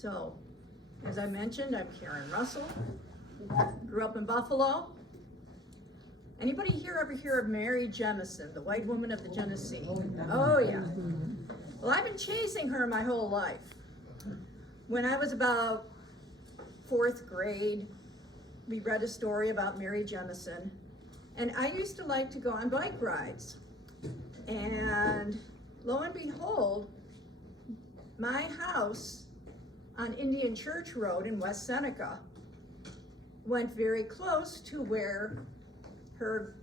So, as I mentioned, I'm Karen Russell, grew up in Buffalo. Anybody here ever hear of Mary Jemison, the white woman of the Genesee? Oh yeah. Well, I've been chasing her my whole life. When I was about 4th grade, we read a story about Mary Jemison, and I used to like to go on bike rides. And lo and behold, my house on Indian Church Road in West Seneca went very close to where her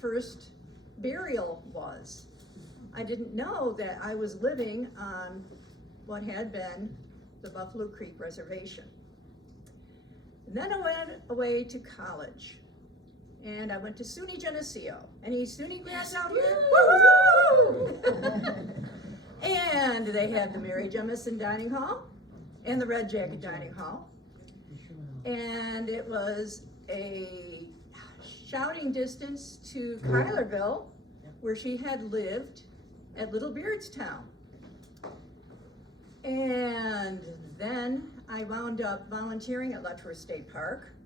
first burial was. I didn't know that I was living on what had been the Buffalo Creek Reservation. And then I went away to college, and I went to SUNY Geneseo. Any SUNY grads out here? Woo! And they had the Mary Jemison Dining Hall and the Red Jacket Dining Hall. And it was a shouting distance to Cuylerville, where she had lived at Little Beardstown. And then I wound up volunteering at Letchworth State Park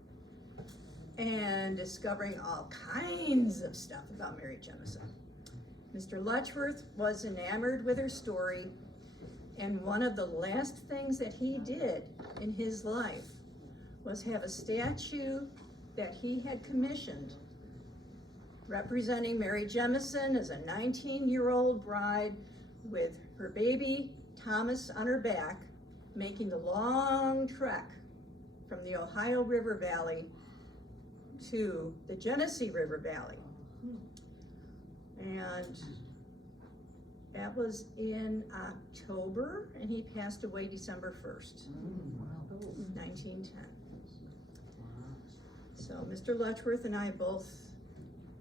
and discovering all kinds of stuff about Mary Jemison. Mr. Letchworth was enamored with her story, and one of the last things that he did in his life was have a statue that he had commissioned representing Mary Jemison as a 19-year-old bride with her baby Thomas on her back, making the long trek from the Ohio River Valley to the Genesee River Valley. And that was in October, and he passed away December 1st, 1910. So Mr. Letchworth and I both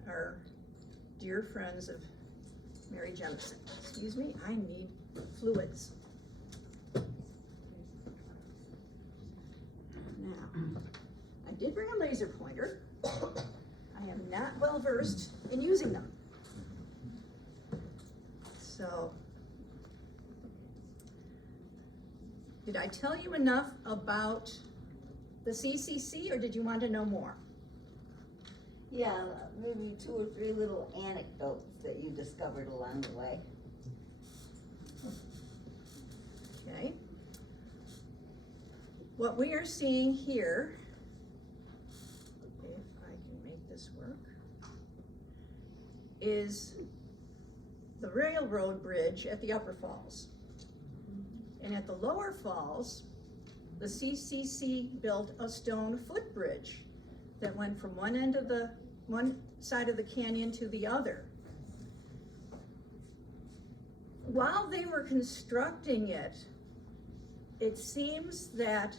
are dear friends of Mary Jemison. Excuse me, I need fluids. Now, I did bring a laser pointer. I am not well versed in using them. So, did I tell you enough about the CCC, or did you want to know more? Yeah, maybe 2 or 3 little anecdotes that you discovered along the way. Okay. What we are seeing here, if I can make this work, is the railroad bridge at the Upper Falls. And at the Lower Falls, the CCC built a stone footbridge that went from one side of the canyon to the other. While they were constructing it, it seems that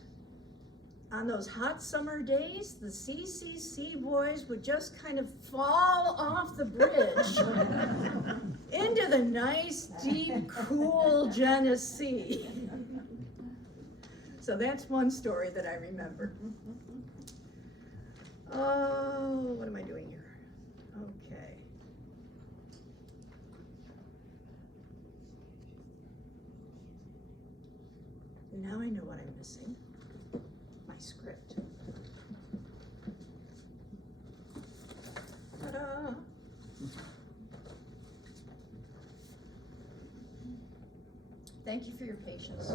on those hot summer days, the CCC boys would just kind of fall off the bridge into the nice, deep, cool Genesee. So that's one story that I remember. Oh, what am I doing here? Okay. Now I know what I'm missing. My script. Ta-da! Thank you for your patience.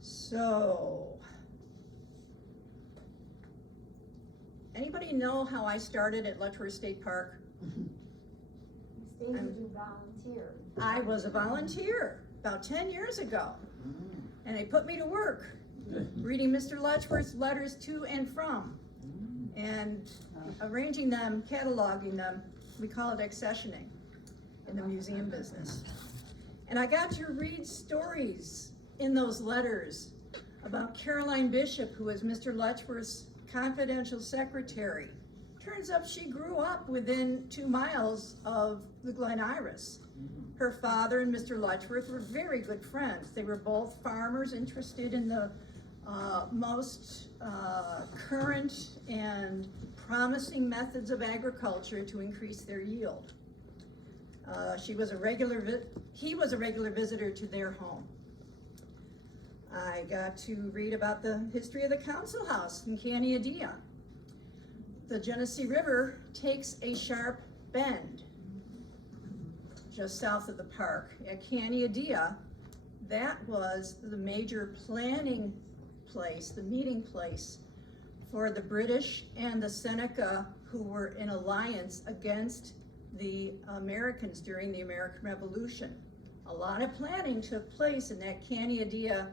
So, anybody know how I started at Letchworth State Park? Did you volunteer? I was a volunteer about 10 years ago, and they put me to work reading Mr. Letchworth's letters to and from, and arranging them, cataloging them. We call it accessioning in the museum business. And I got to read stories in those letters about Caroline Bishop, who was Mr. Letchworth's confidential secretary. Turns out she grew up within 2 miles of the Glen Iris. Her father and Mr. Letchworth were very good friends. They were both farmers interested in the most current and promising methods of agriculture to increase their yield. he was a regular visitor to their home. I got to read about the history of the council house in Canny-Adea. The Genesee River takes a sharp bend just south of the park at Canny-Adea. That was the major planning place, the meeting place for the British and the Seneca, who were in alliance against the Americans during the American Revolution. A lot of planning took place in that Canny-Adea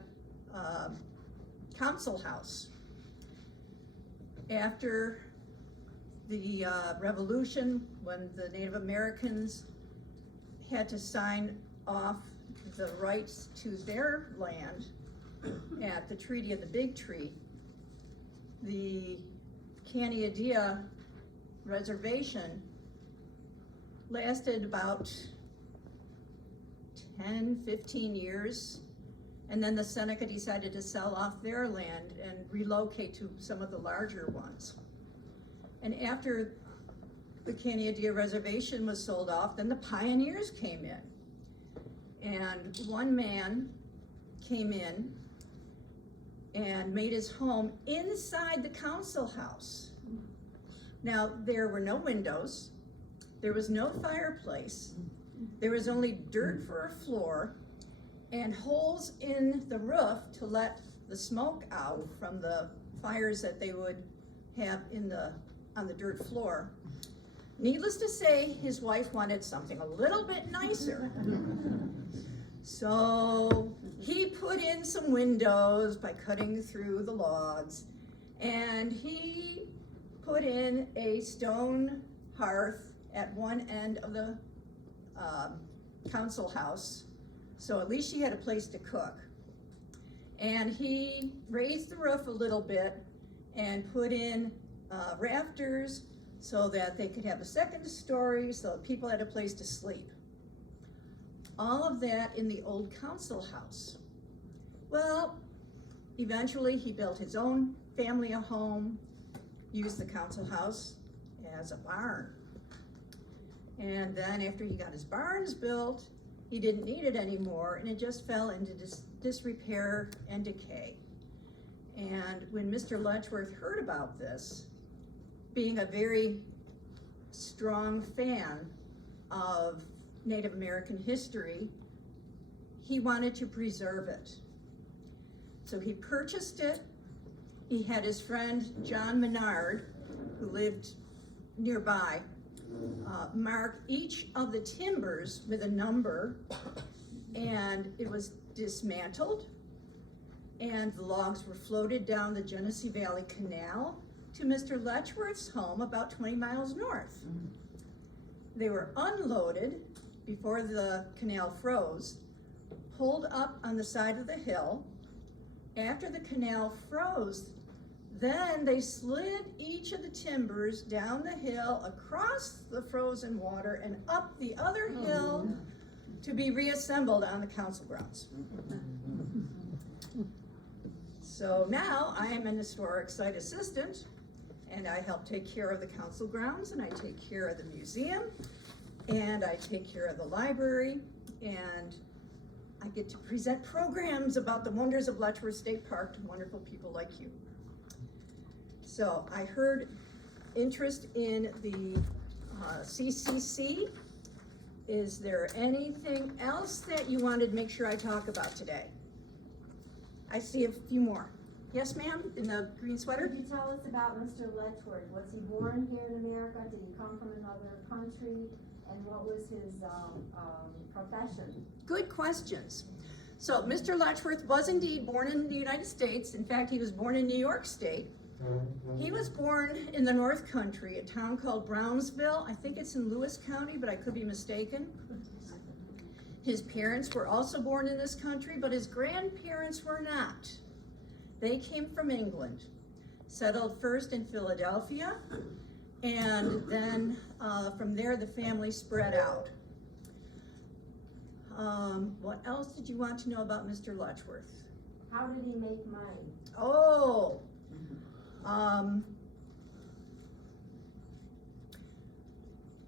council house. After the Revolution, when the Native Americans had to sign off the rights to their land at the Treaty of the Big Tree, the Canny-Adea reservation lasted about 10, 15 years. And then the Seneca decided to sell off their land and relocate to some of the larger ones. And after the Canny-Adea reservation was sold off, then the pioneers came in. And one man came in and made his home inside the council house. Now, there were no windows, there was no fireplace, there was only dirt for a floor, and holes in the roof to let the smoke out from the fires that they would have on the dirt floor. Needless to say, his wife wanted something a little bit nicer. So he put in some windows by cutting through the logs, and he put in a stone hearth at one end of the council house. So at least she had a place to cook. And he raised the roof a little bit and put in rafters so that they could have a second story, so that people had a place to sleep. All of that in the old council house. Well, eventually he built his own family a home, used the council house as a barn. And then after he got his barns built, he didn't need it anymore, and it just fell into disrepair and decay. And when Mr. Letchworth heard about this, being a very strong fan of Native American history, he wanted to preserve it. So he purchased it. He had his friend John Menard, who lived nearby, mark each of the timbers with a number, and it was dismantled, and the logs were floated down the Genesee Valley Canal to Mr. Letchworth's home about 20 miles north. They were unloaded before the canal froze, pulled up on the side of the hill. After the canal froze, then they slid each of the timbers down the hill, across the frozen water, and up the other hill to be reassembled on the council grounds. So now I am an historic site assistant, and I help take care of the council grounds, and I take care of the museum, and I take care of the library, and I get to present programs about the wonders of Letchworth State Park to wonderful people like you. So I heard interest in the CCC. Is there anything else that you wanted to make sure I talk about today? I see a few more. Yes, ma'am, in the green sweater? Could you tell us about Mr. Letchworth? Was he born here in America? Did he come from another country? And what was his profession? Good questions. So Mr. Letchworth was indeed born in the United States. In fact, he was born in New York State. He was born in the North Country, a town called Brownsville. I think it's in Lewis County, but I could be mistaken. His parents were also born in this country, but his grandparents were not. They came from England, settled first in Philadelphia, and then from there the family spread out. What else did you want to know about Mr. Letchworth? How did he make money? Oh,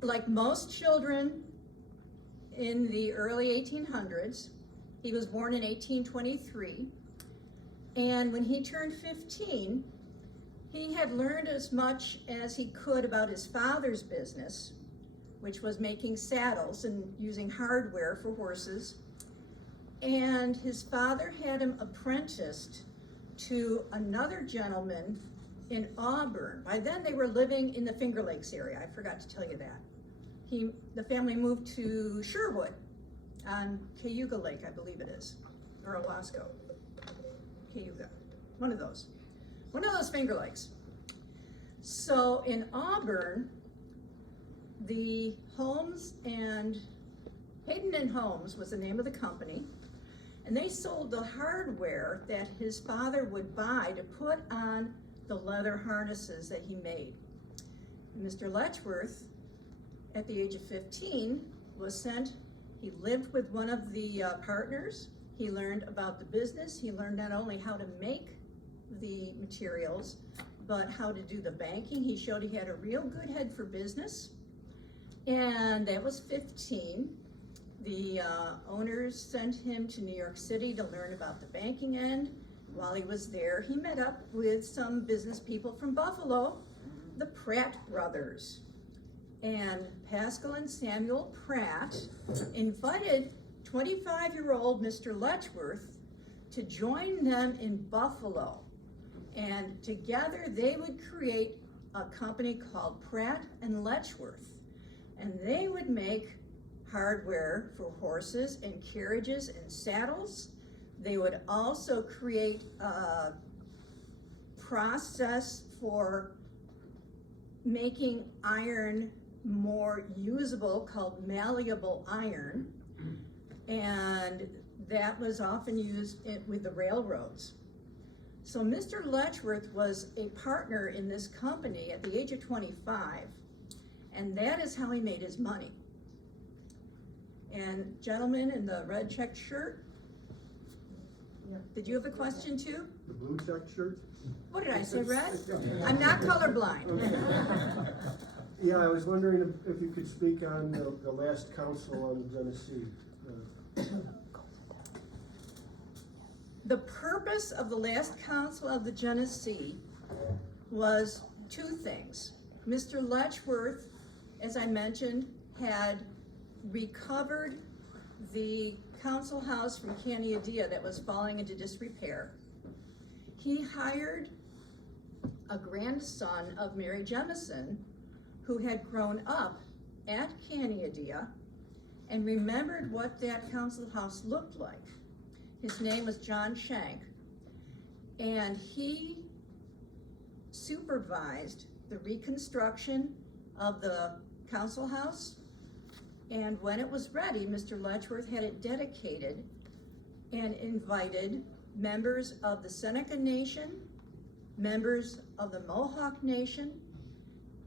like most children in the early 1800s. He was born in 1823. And when he turned 15, he had learned as much as he could about his father's business, which was making saddles and using hardware for horses. And his father had him apprenticed to another gentleman in Auburn. By then they were living in the Finger Lakes area. I forgot to tell you that. The family moved to Sherwood on Cayuga Lake, I believe it is, or Owasco. Cayuga, one of those Finger Lakes. So in Auburn, the Holmes and Hayden and Holmes was the name of the company, and they sold the hardware that his father would buy to put on the leather harnesses that he made. And Mr. Letchworth, at the age of 15, was sent. He lived with one of the partners. He learned about the business. He learned not only how to make the materials, but how to do the banking. He showed he had a real good head for business. And that was 15. The owners sent him to New York City to learn about the banking end. While he was there, he met up with some business people from Buffalo, the Pratt brothers. And Pascal and Samuel Pratt invited 25-year-old Mr. Letchworth to join them in Buffalo. And together they would create a company called Pratt and Letchworth. And they would make hardware for horses and carriages and saddles. They would also create a process for making iron more usable called malleable iron, and that was often used with the railroads. So Mr. Letchworth was a partner in this company at the age of 25, and that is how he made his money. And gentleman in the red checked shirt, did you have a question too? The blue check shirt? What did I say, red? I'm not colorblind. Yeah, I was wondering if you could speak on the last council on Genesee. The purpose of the last council of the Genesee was two things. Mr. Letchworth, as I mentioned, had recovered the council house from Canandaigua that was falling into disrepair. He hired a grandson of Mary Jemison, who had grown up at Canandaigua and remembered what that council house looked like. His name was John Shank, and he supervised the reconstruction of the council house. And when it was ready, Mr. Letchworth had it dedicated and invited members of the Seneca Nation, members of the Mohawk Nation,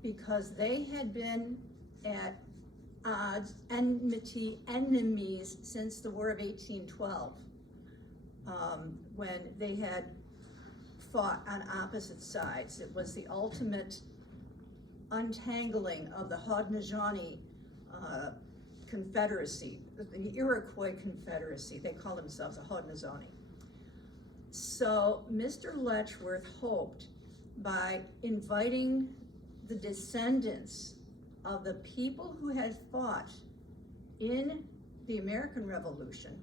because they had been at odds, enemies since the War of 1812, when they had fought on opposite sides. It was the ultimate untangling of the Haudenosaunee Confederacy, the Iroquois Confederacy. They call themselves the Haudenosaunee. So Mr. Letchworth hoped by inviting the descendants of the people who had fought in the American Revolution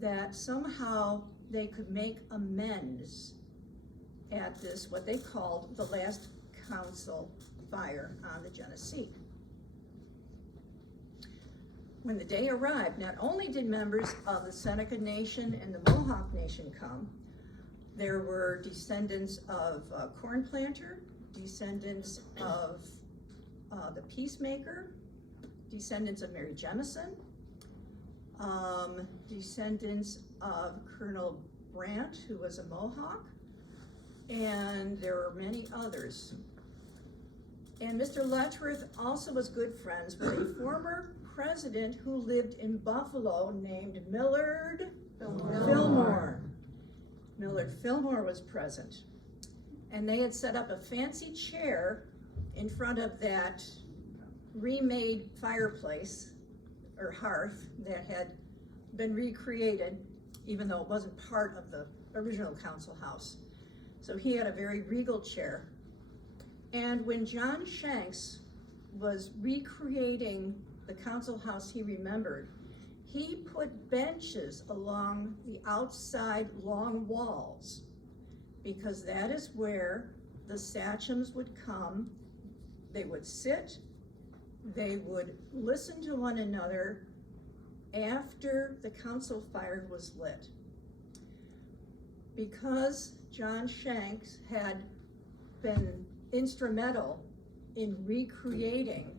that somehow they could make amends at this, what they called the last council fire on the Genesee. When the day arrived, not only did members of the Seneca Nation and the Mohawk Nation come, there were descendants of Corn Planter, descendants of the Peacemaker, descendants of Mary Jemison, descendants of Colonel Brandt, who was a Mohawk, and there were many others. And Mr. Letchworth also was good friends with a former president who lived in Buffalo named Millard Fillmore. Millard Fillmore was present. And they had set up a fancy chair in front of that remade fireplace, or hearth that had been recreated, even though it wasn't part of the original council house. So he had a very regal chair. And when John Shanks was recreating the council house he remembered, he put benches along the outside long walls, because that is where the Satchams would come. They would sit, they would listen to one another after the council fire was lit. Because John Shanks had been instrumental in recreating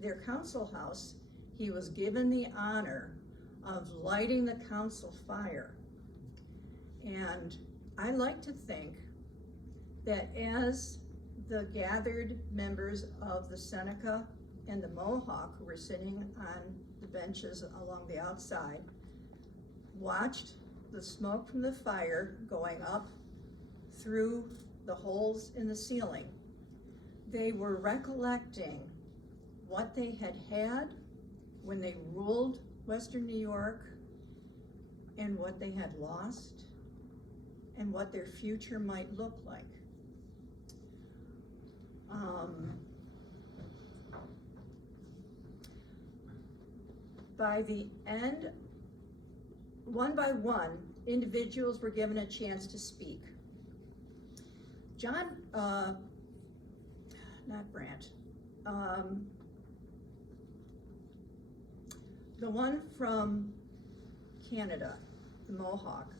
their council house, he was given the honor of lighting the council fire. And I like to think that as the gathered members of the Seneca and the Mohawk, who were sitting on the benches along the outside, watched the smoke from the fire going up through the holes in the ceiling, they were recollecting what they had had when they ruled Western New York, and what they had lost, and what their future might look like. By the end, one by one, individuals were given a chance to speak. John, not Brandt, the one from Canada, the Mohawk,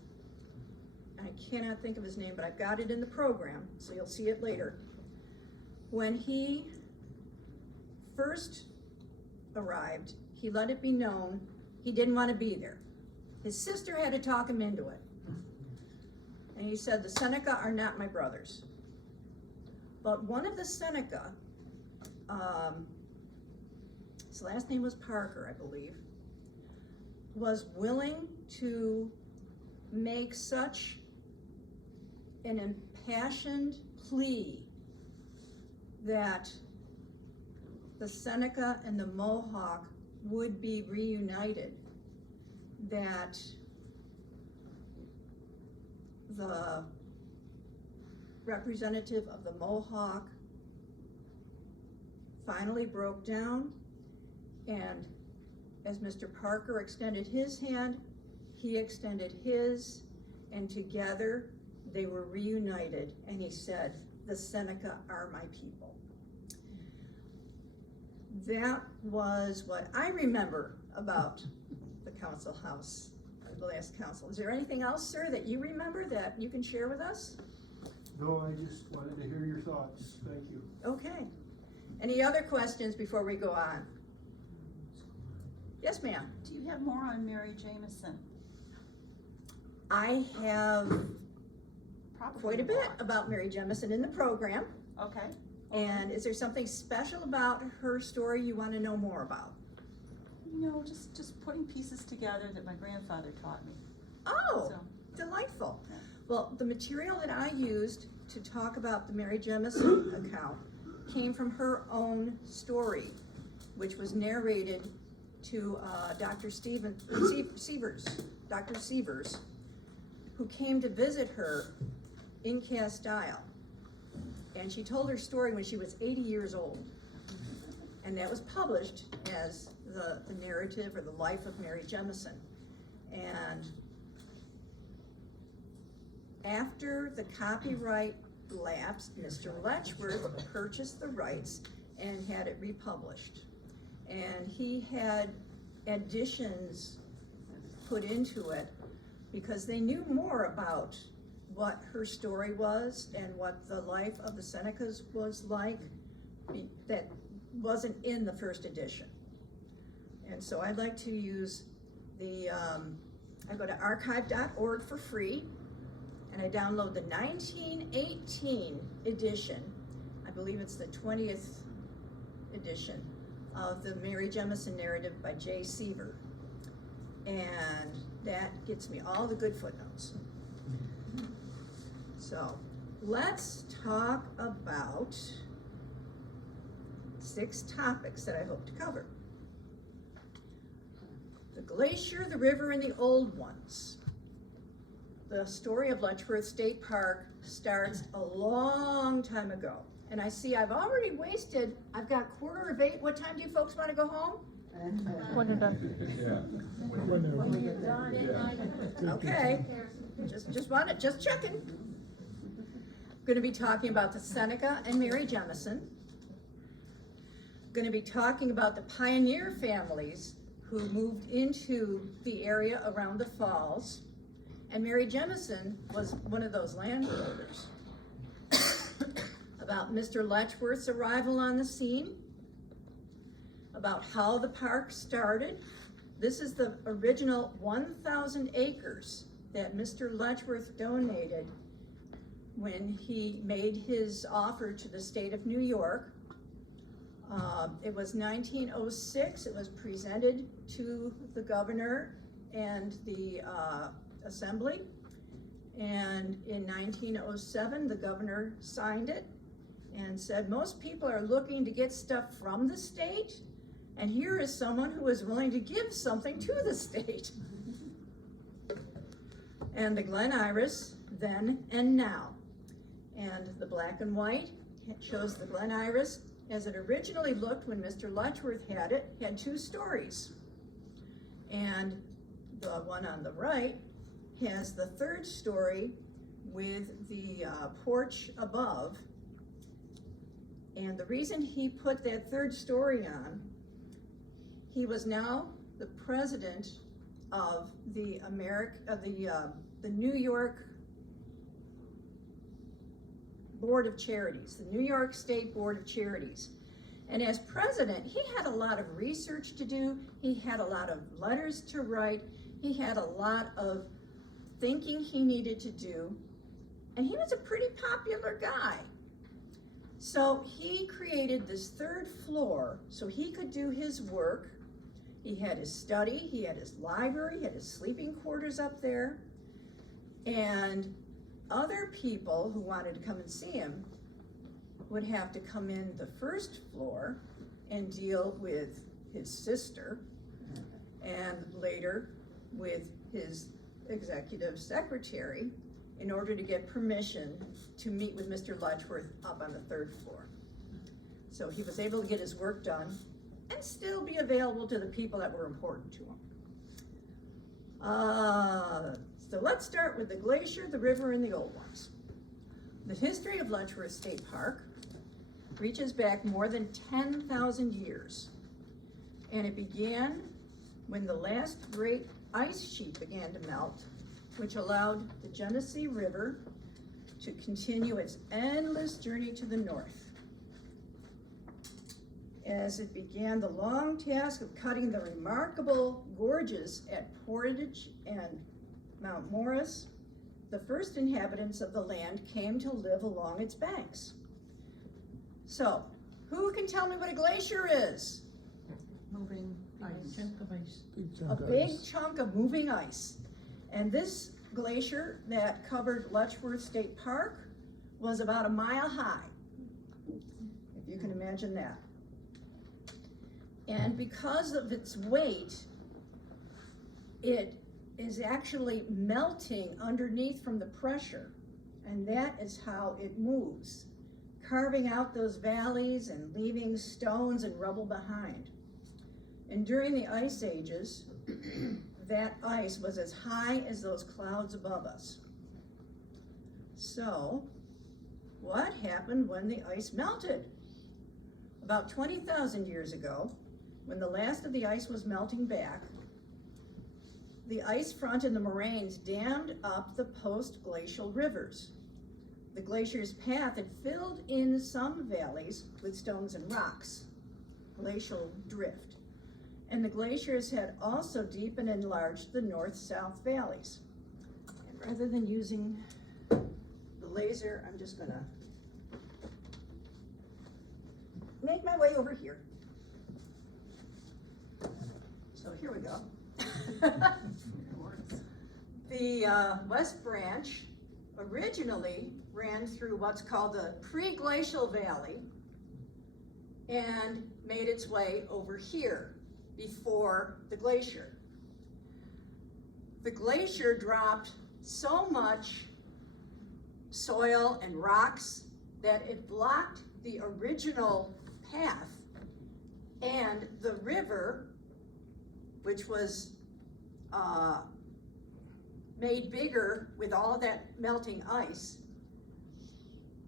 I cannot think of his name, but I've got it in the program, so you'll see it later. When he first arrived, he let it be known he didn't want to be there. His sister had to talk him into it. And he said, the Seneca are not my brothers. But one of the Seneca, his last name was Parker, I believe, was willing to make such an impassioned plea that the Seneca and the Mohawk would be reunited, that the representative of the Mohawk finally broke down, and as Mr. Parker extended his hand, he extended his, and together they were reunited, and he said, the Seneca are my people. That was what I remember about the council house, the last council. Is there anything else, sir, that you remember that you can share with us? No, I just wanted to hear your thoughts. Thank you. Okay. Any other questions before we go on? Yes, ma'am. Do you have more on Mary Jameson? I have Probably quite a bit more. about Mary Jemison in the program. Okay. And is there something special about her story you want to know more about? No, just putting pieces together that my grandfather taught me. Oh, So, delightful. yeah. Well, the material that I used to talk about the Mary Jemison account came from her own story, which was narrated to Dr. Sievers, who came to visit her in Castile. And she told her story when she was 80 years old. And that was published as the narrative or the life of Mary Jemison. And after the copyright lapsed, Mr. Letchworth purchased the rights and had it republished. And he had additions put into it because they knew more about what her story was and what the life of the Senecas was like that wasn't in the first edition. And so I'd like to use the, I go to archive.org for free, and I download the 1918 edition. I believe it's the 20th edition of the Mary Jemison narrative by J. Seaver. And that gets me all the good footnotes. So let's talk about 6 topics that I hope to cover. glacier, the river, and the old ones. The story of Letchworth State Park starts a long time ago. And I see I've already wasted, I've got 7:45. What time do you folks want to go home? When you're done. When you're done at night. Okay, just checking. Going to be talking about the Seneca and Mary Jemison. Going to be talking about the pioneer families who moved into the area around the falls. And Mary Jemison was one of those landholders. About Mr. Letchworth's arrival on the scene, about how the park started. This is the original 1,000 acres that Mr. Letchworth donated when he made his offer to the state of New York. It was 1906. It was presented to the governor and the assembly. And in 1907, the governor signed it and said, most people are looking to get stuff from the state, and here is someone who is willing to give something to the state. And the Glen Iris, then and now. And the black and white shows the Glen Iris as it originally looked when Mr. Letchworth had it, had 2 stories. And the one on the right has the 3rd story with the porch above. And the reason he put that 3rd story on, he was now the president of the New York Board of Charities, the New York State Board of Charities. And as president, he had a lot of research to do. He had a lot of letters to write. He had a lot of thinking he needed to do. And he was a pretty popular guy. So he created this 3rd floor so he could do his work. He had his study, he had his library, he had his sleeping quarters up there. And other people who wanted to come and see him would have to come in the 1st floor and deal with his sister, and later with his executive secretary, in order to get permission to meet with Mr. Letchworth up on the 3rd floor. So he was able to get his work done and still be available to the people that were important to him. So let's start with the glacier, the river, and the old ones. The history of Letchworth State Park reaches back more than 10,000 years. And it began when the last great ice sheet began to melt, which allowed the Genesee River to continue its endless journey to the north. As it began the long task of cutting the remarkable gorges at Portage and Mount Morris, the first inhabitants of the land came to live along its banks. So, who can tell me what a glacier is? Moving ice. A big chunk of moving ice. And this glacier that covered Letchworth State Park was about 1 mile high, if you can imagine that. And because of its weight, it is actually melting underneath from the pressure, and that is how it moves, carving out those valleys and leaving stones and rubble behind. And during the ice ages, that ice was as high as those clouds above us. So, what happened when the ice melted? About 20,000 years ago, when the last of the ice was melting back, the ice front and the moraines dammed up the post-glacial rivers. The glacier's path had filled in some valleys with stones and rocks, glacial drift. And the glaciers had also deepened and enlarged the north-south valleys. And rather than using the laser, I'm just gonna make my way over here. So here we go. The West Branch originally ran through what's called the pre-glacial valley and made its way over here before the glacier. the glacier dropped so much soil and rocks that it blocked the original path, and the river, which was made bigger with all that melting ice,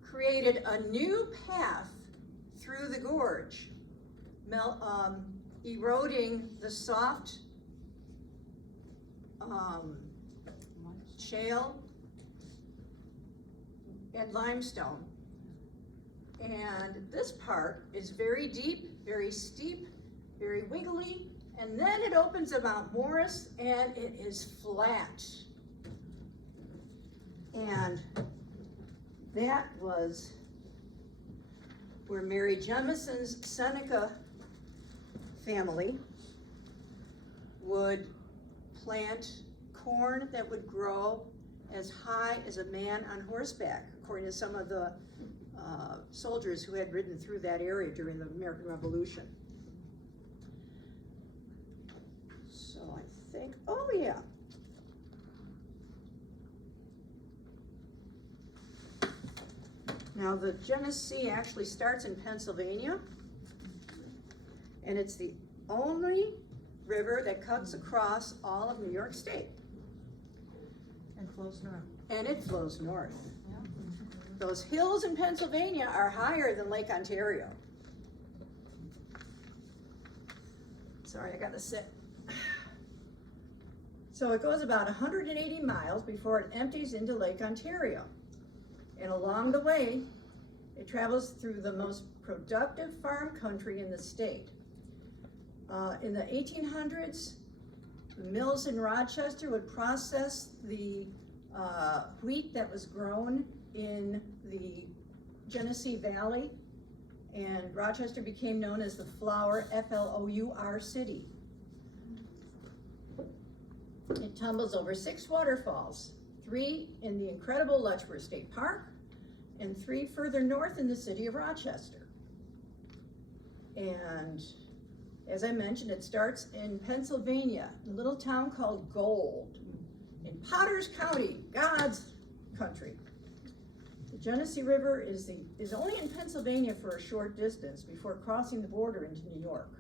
created a new path through the gorge, eroding the soft shale and limestone. And this part is very deep, very steep, very wiggly, and then it opens at Mount Morris and it is flat. And that was where Mary Jemison's Seneca family would plant corn that would grow as high as a man on horseback, according to some of the soldiers who had ridden through that area during the American Revolution. So I think, oh yeah. Now the Genesee actually starts in Pennsylvania, and it's the only river that cuts across all of New York State. And flows north. And it flows north. Yeah. Those hills in Pennsylvania are higher than Lake Ontario. Sorry, I gotta sit. So it goes about 180 miles before it empties into Lake Ontario. And along the way, it travels through the most productive farm country in the state. In the 1800s, the mills in Rochester would process the wheat that was grown in the Genesee Valley, and Rochester became known as the Flour, F-L-O-U-R city. It tumbles over 6 waterfalls, 3 in the incredible Letchworth State Park, and 3 further north in the city of Rochester. And as I mentioned, it starts in Pennsylvania, a little town called Gold, in Potters County, God's country. The Genesee River is only in Pennsylvania for a short distance before crossing the border into New York.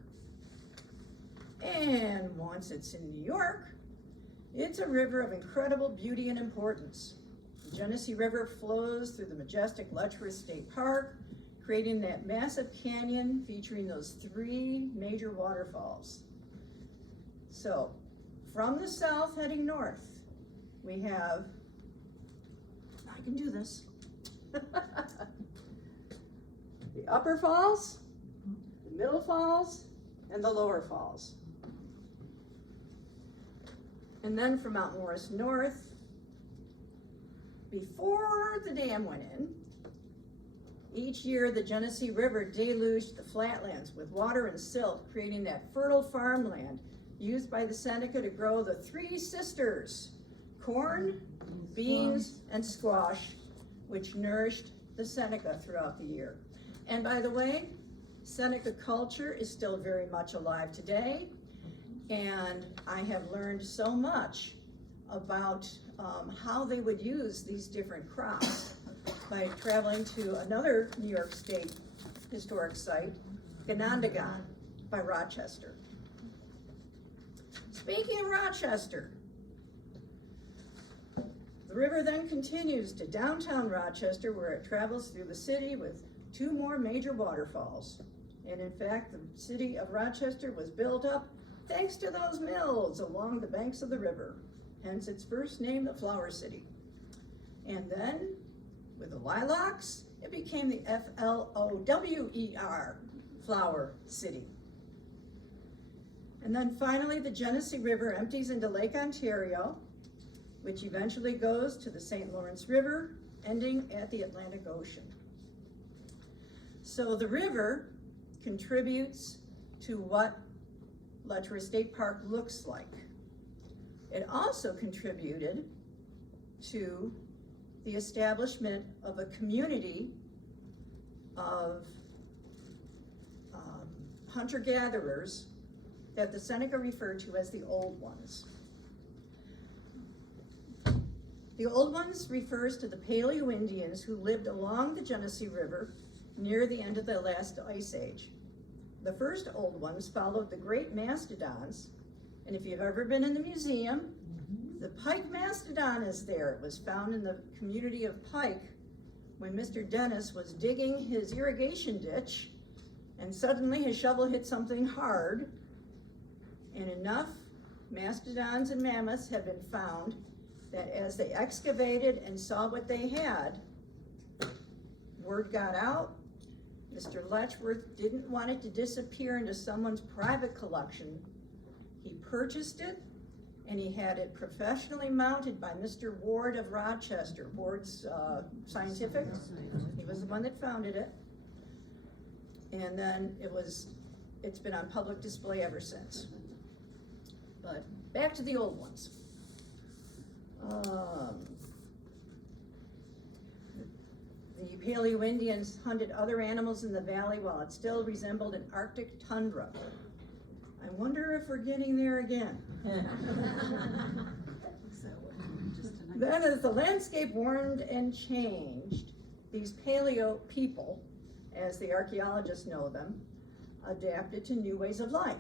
And once it's in New York, it's a river of incredible beauty and importance. The Genesee River flows through the majestic Letchworth State Park, creating that massive canyon featuring those 3 major waterfalls. So, from the south heading north, we have, I can do this, the upper falls, the middle falls, and the lower falls. And then from Mount Morris north, before the dam went in, each year the Genesee River deluged the flatlands with water and silt, creating that fertile farmland used by the Seneca to grow the 3 sisters, corn, beans, and squash, which nourished the Seneca throughout the year. And by the way, Seneca culture is still very much alive today, and I have learned so much about how they would use these different crops by traveling to another New York State historic site, Ganondagan by Rochester. Speaking of Rochester, the river then continues to downtown Rochester, where it travels through the city with 2 more major waterfalls. And in fact, the city of Rochester was built up thanks to those mills along the banks of the river, hence its first name, the Flour City. And then, with the lilacs, it became the F-L-O-W-E-R, Flour City. And then finally, the Genesee River empties into Lake Ontario, which eventually goes to the St. Lawrence River, ending at the Atlantic Ocean. So the river contributes to what Letchworth State Park looks like. It also contributed to the establishment of a community of hunter-gatherers that the Seneca referred to as the Old Ones. The Old Ones refers to the Paleo-Indians who lived along the Genesee River near the end of the last ice age. The first Old Ones followed the great mastodons, and if you've ever been in the museum, the Pike Mastodon is there. It was found in the community of Pike when Mr. Dennis was digging his irrigation ditch, and suddenly his shovel hit something hard, and enough mastodons and mammoths have been found that as they excavated and saw what they had, word got out. Mr. Letchworth didn't want it to disappear into someone's private collection. He purchased it, and he had it professionally mounted by Mr. Ward of Rochester. Ward's scientific. He was the one that founded it. And then it's been on public display ever since. But back to the Old Ones. The Paleo-Indians hunted other animals in the valley while it still resembled an Arctic tundra. I wonder if we're getting there again. Then as the landscape warmed and changed, these paleo people, as the archaeologists know them, adapted to new ways of life.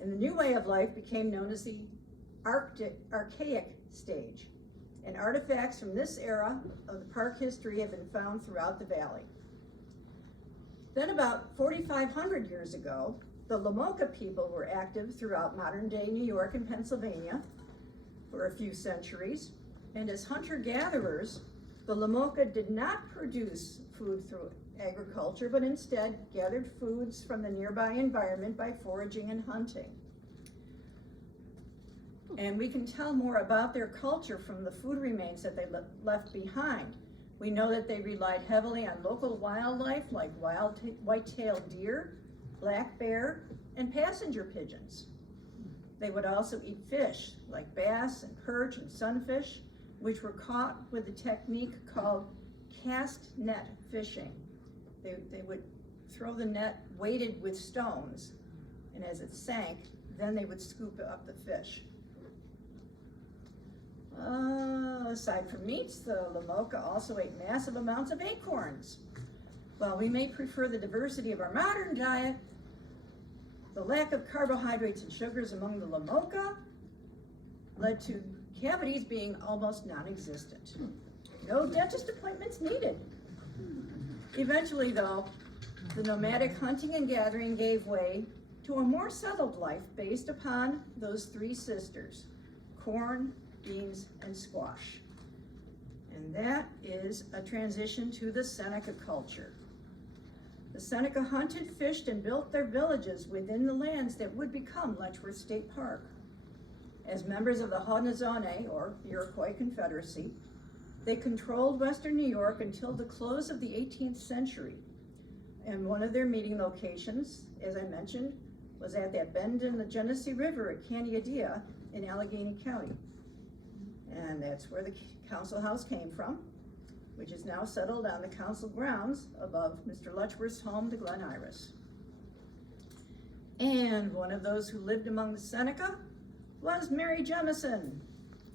And the new way of life became known as the archaic stage. And artifacts from this era of the park history have been found throughout the valley. Then about 4,500 years ago, the Lamoka people were active throughout modern-day New York and Pennsylvania for a few centuries. And as hunter-gatherers, the Lamoka did not produce food through agriculture, but instead gathered foods from the nearby environment by foraging and hunting. And we can tell more about their culture from the food remains that they left behind. We know that they relied heavily on local wildlife like white-tailed deer, black bear, and passenger pigeons. They would also eat fish like bass and perch and sunfish, which were caught with a technique called cast net fishing. They would throw the net weighted with stones, and as it sank, then they would scoop up the fish. Aside from meats, the Lamoka also ate massive amounts of acorns. While we may prefer the diversity of our modern diet, the lack of carbohydrates and sugars among the Lamoka led to cavities being almost non-existent. No dentist appointments needed. Eventually, though, the nomadic hunting and gathering gave way to a more settled life based upon those three sisters: corn, beans, and squash. And that is a transition to the Seneca culture. The Seneca hunted, fished, and built their villages within the lands that would become Letchworth State Park. As members of the Haudenosaunee, or Iroquois Confederacy, they controlled western New York until the close of the 18th century. And one of their meeting locations, as I mentioned, was at that bend in the Genesee River at Candiadea in Allegheny County. And that's where the council house came from, which is now settled on the council grounds above Mr. Letchworth's home, the Glen Iris. And one of those who lived among the Seneca was Mary Jemison,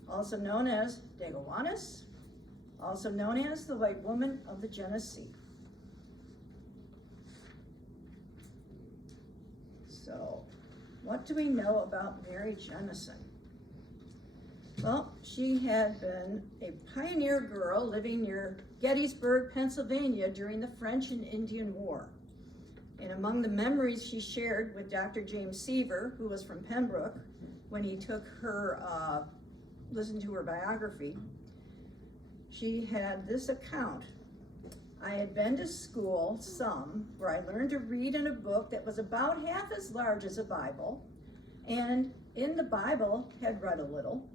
also known as Dagowanis, also known as the White Woman of the Genesee. So, what do we know about Mary Jemison? Well, she had been a pioneer girl living near Gettysburg, Pennsylvania during the French and Indian War. And among the memories she shared with Dr. James Seaver, who was from Pembroke, when he took her, listened to her biography, she had this account. I had been to school, where I learned to read in a book that was about half as large as a Bible, and in the Bible had read a little.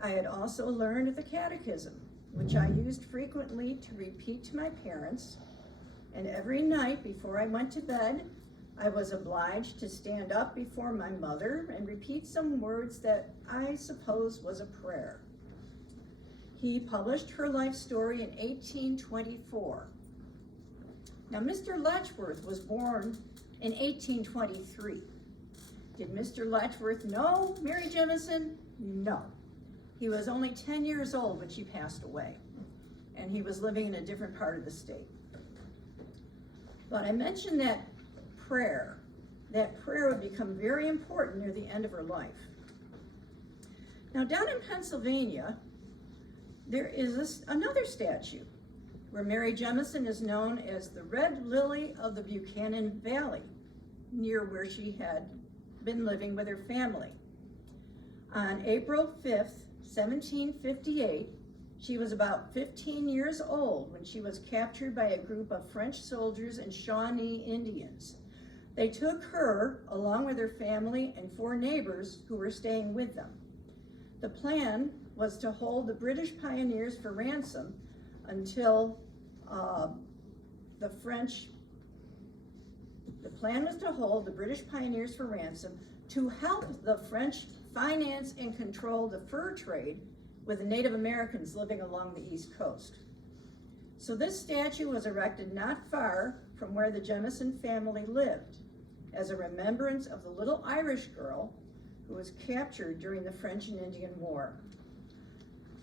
I had also learned the catechism, which I used frequently to repeat to my parents, and every night before I went to bed, I was obliged to stand up before my mother and repeat some words that I suppose was a prayer. He published her life story in 1824. Now, Mr. Letchworth was born in 1823. Did Mr. Letchworth know Mary Jemison? No. He was only 10 years old when she passed away, and he was living in a different part of the state. But I mentioned that prayer would become very important near the end of her life. Now, down in Pennsylvania, there is another statue where Mary Jemison is known as the Red Lily of the Buchanan Valley, near where she had been living with her family. On April 5th, 1758, she was about 15 years old when she was captured by a group of French soldiers and Shawnee Indians. They took her, along with her family and 4 neighbors who were staying with them. The plan was to hold the British pioneers for ransom until the plan was to hold the British pioneers for ransom to help the French finance and control the fur trade with the Native Americans living along the East Coast. So this statue was erected not far from where the Jemison family lived, as a remembrance of the little Irish girl who was captured during the French and Indian War.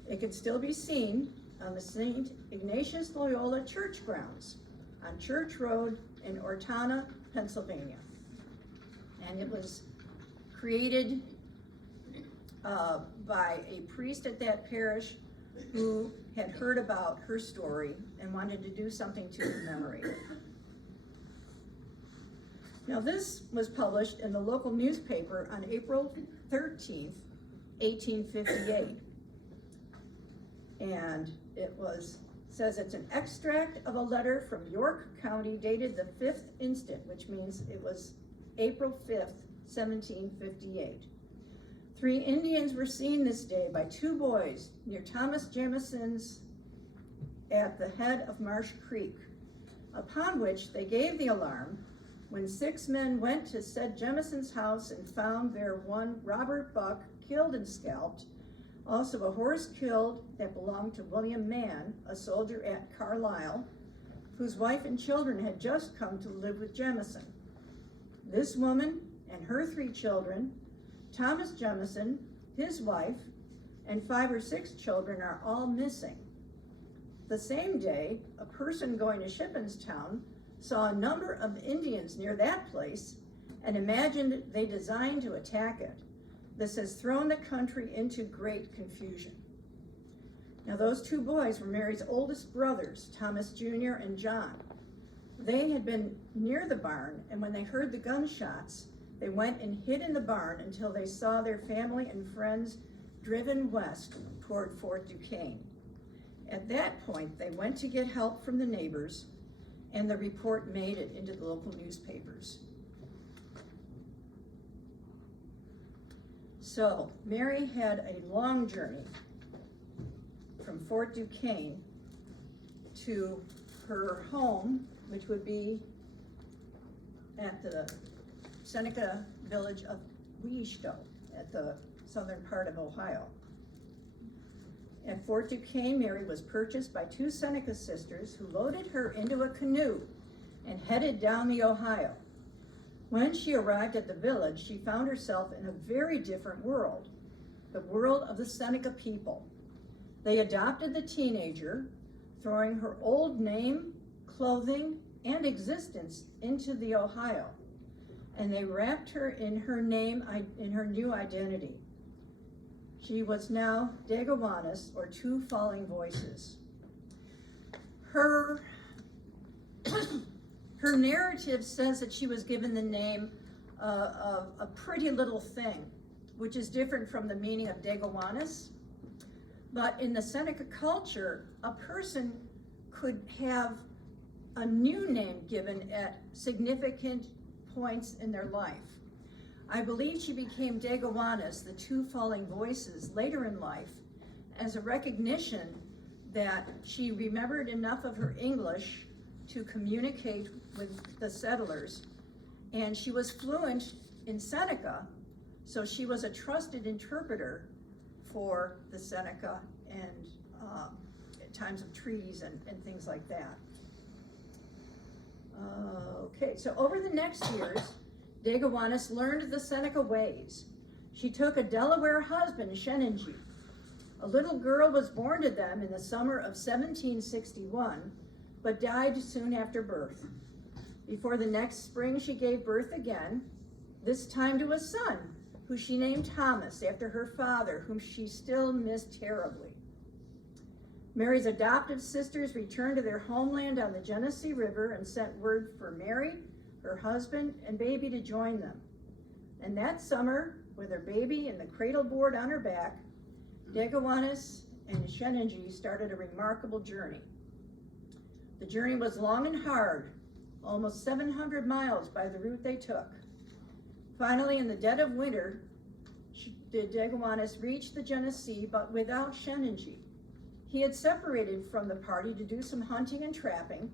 It can still be seen on the St. Ignatius Loyola Church grounds on Church Road in Ortona, Pennsylvania. And it was created by a priest at that parish who had heard about her story and wanted to do something to commemorate it. Now, this was published in the local newspaper on April 13th, 1858. And it says it's an extract of a letter from York County dated the 5th instant, which means it was April 5th, 1758. 3 Indians were seen this day by 2 boys near Thomas Jemison's at the head of Marsh Creek, upon which they gave the alarm. When 6 men went to said Jemison's house and found there one Robert Buck killed and scalped, also a horse killed that belonged to William Mann, a soldier at Carlisle, whose wife and children had just come to live with Jemison. This woman and her 3 children, Thomas Jemison, his wife, and 5 or 6 children are all missing. The same day, a person going to Shippenstown saw a number of Indians near that place and imagined they designed to attack it. This has thrown the country into great confusion. Now, those 2 boys were Mary's oldest brothers, Thomas Jr. and John. They had been near the barn, and when they heard the gunshots, they went and hid in the barn until they saw their family and friends driven west toward Fort Duquesne. At that point, they went to get help from the neighbors, and the report made it into the local newspapers. So, Mary had a long journey from Fort Duquesne to her home, which would be at the Seneca village of Wiesto, at the southern part of Ohio. At Fort Duquesne, Mary was purchased by 2 Seneca sisters who loaded her into a canoe and headed down the Ohio. When she arrived at the village, she found herself in a very different world, the world of the Seneca people. They adopted the teenager, throwing her old name, clothing, and existence into the Ohio, and they wrapped her in her new identity. She was now Dagowanis, or 2 falling voices. Her narrative says that she was given the name of a pretty little thing, which is different from the meaning of Dagowanis. But in the Seneca culture, a person could have a new name given at significant points in their life. I believe she became Dagowanis, the 2 falling voices, later in life, as a recognition that she remembered enough of her English to communicate with the settlers, and she was fluent in Seneca, so she was a trusted interpreter for the Seneca and at times of treaties and things like that. Okay, so over the next years, Dagowanis learned the Seneca ways. She took a Delaware husband, Shenanjee, A little girl was born to them in the summer of 1761, but died soon after birth. Before the next spring, she gave birth again, this time to a son, who she named Thomas, after her father, whom she still missed terribly. Mary's adoptive sisters returned to their homeland on the Genesee River and sent word for Mary, her husband, and baby to join them. And that summer, with her baby and the cradle board on her back, Degawanis and Shenanjee started a remarkable journey. The journey was long and hard, almost 700 miles by the route they took. Finally, in the dead of winter, the Degawanis reached the Genesee, but without Shenanjee. He had separated from the party to do some hunting and trapping.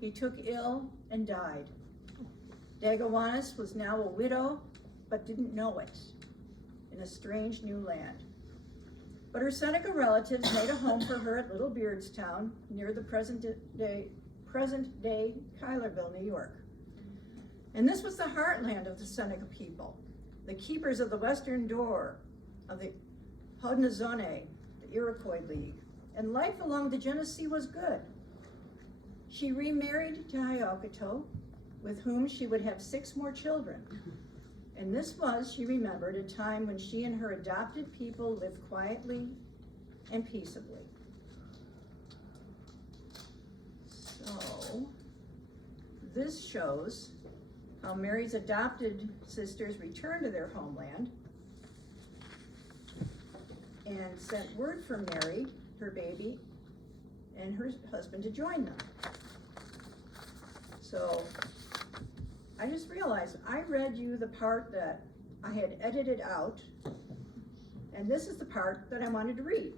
He took ill and died. Degawanis was now a widow, but didn't know it, in a strange new land. But her Seneca relatives made a home for her at Little Beardstown, near the present day Cuylerville, New York. And this was the heartland of the Seneca people, the keepers of the western door of the Haudenosaunee, the Iroquois League, and life along the Genesee was good. She remarried to Hyakato, with whom she would have 6 more children. And this was, she remembered, a time when she and her adopted people lived quietly and peaceably. So, this shows how Mary's adopted sisters returned to their homeland and sent word for Mary, her baby, and her husband to join them. So, I just realized I read you the part that I had edited out, and this is the part that I wanted to read.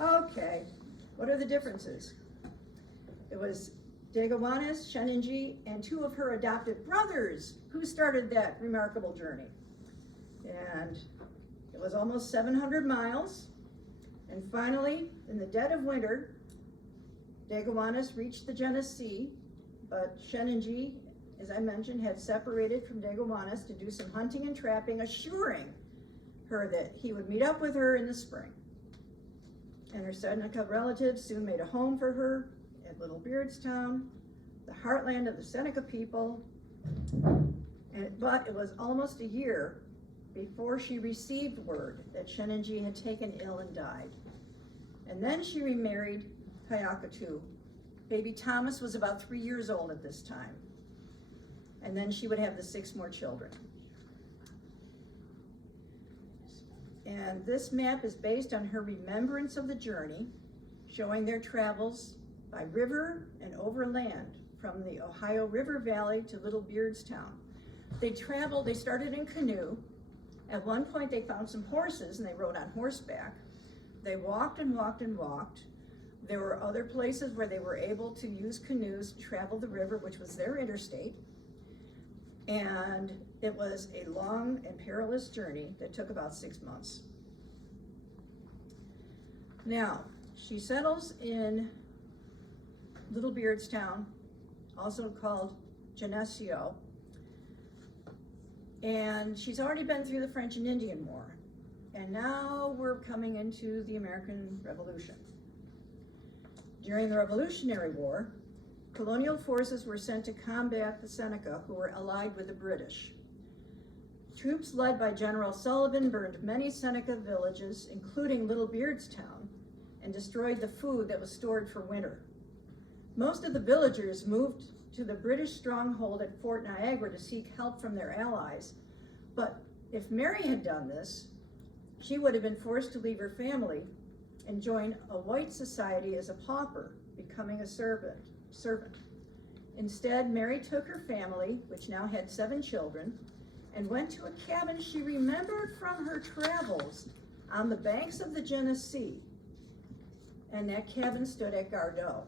Okay, what are the differences? It was Degawanis, Shenanjee, and 2 of her adopted brothers who started that remarkable journey. And it was almost 700 miles, and finally, in the dead of winter, Degawanis reached the Genesee, but Shenanjee, as I mentioned, had separated from Degawanis to do some hunting and trapping, assuring her that he would meet up with her in the spring. And her Seneca relatives soon made a home for her at Little Beardstown, the heartland of the Seneca people. But it was almost a year before she received word that Shenanjee had taken ill and died. And then she remarried Hyakatu. Baby Thomas was about 3 years old at this time. And then she would have the 6 more children. And this map is based on her remembrance of the journey, showing their travels by river and over land from the Ohio River Valley to Little Beardstown. They started in canoe. At one point they found some horses and they rode on horseback. They walked and walked and walked. There were other places where they were able to use canoes to travel the river, which was their interstate. And it was a long and perilous journey that took about 6 months. Now, she settles in Little Beardstown, also called Geneseo, and she's already been through the French and Indian War, and now we're coming into the American Revolution. During the Revolutionary War, colonial forces were sent to combat the Seneca, who were allied with the British. Troops led by General Sullivan burned many Seneca villages, including Little Beardstown, and destroyed the food that was stored for winter. Most of the villagers moved to the British stronghold at Fort Niagara to seek help from their allies. But if Mary had done this, she would have been forced to leave her family and join a white society as a pauper, becoming a servant. Instead, Mary took her family, which now had 7 children, and went to a cabin she remembered from her travels on the banks of the Genesee. And that cabin stood at Gardeau.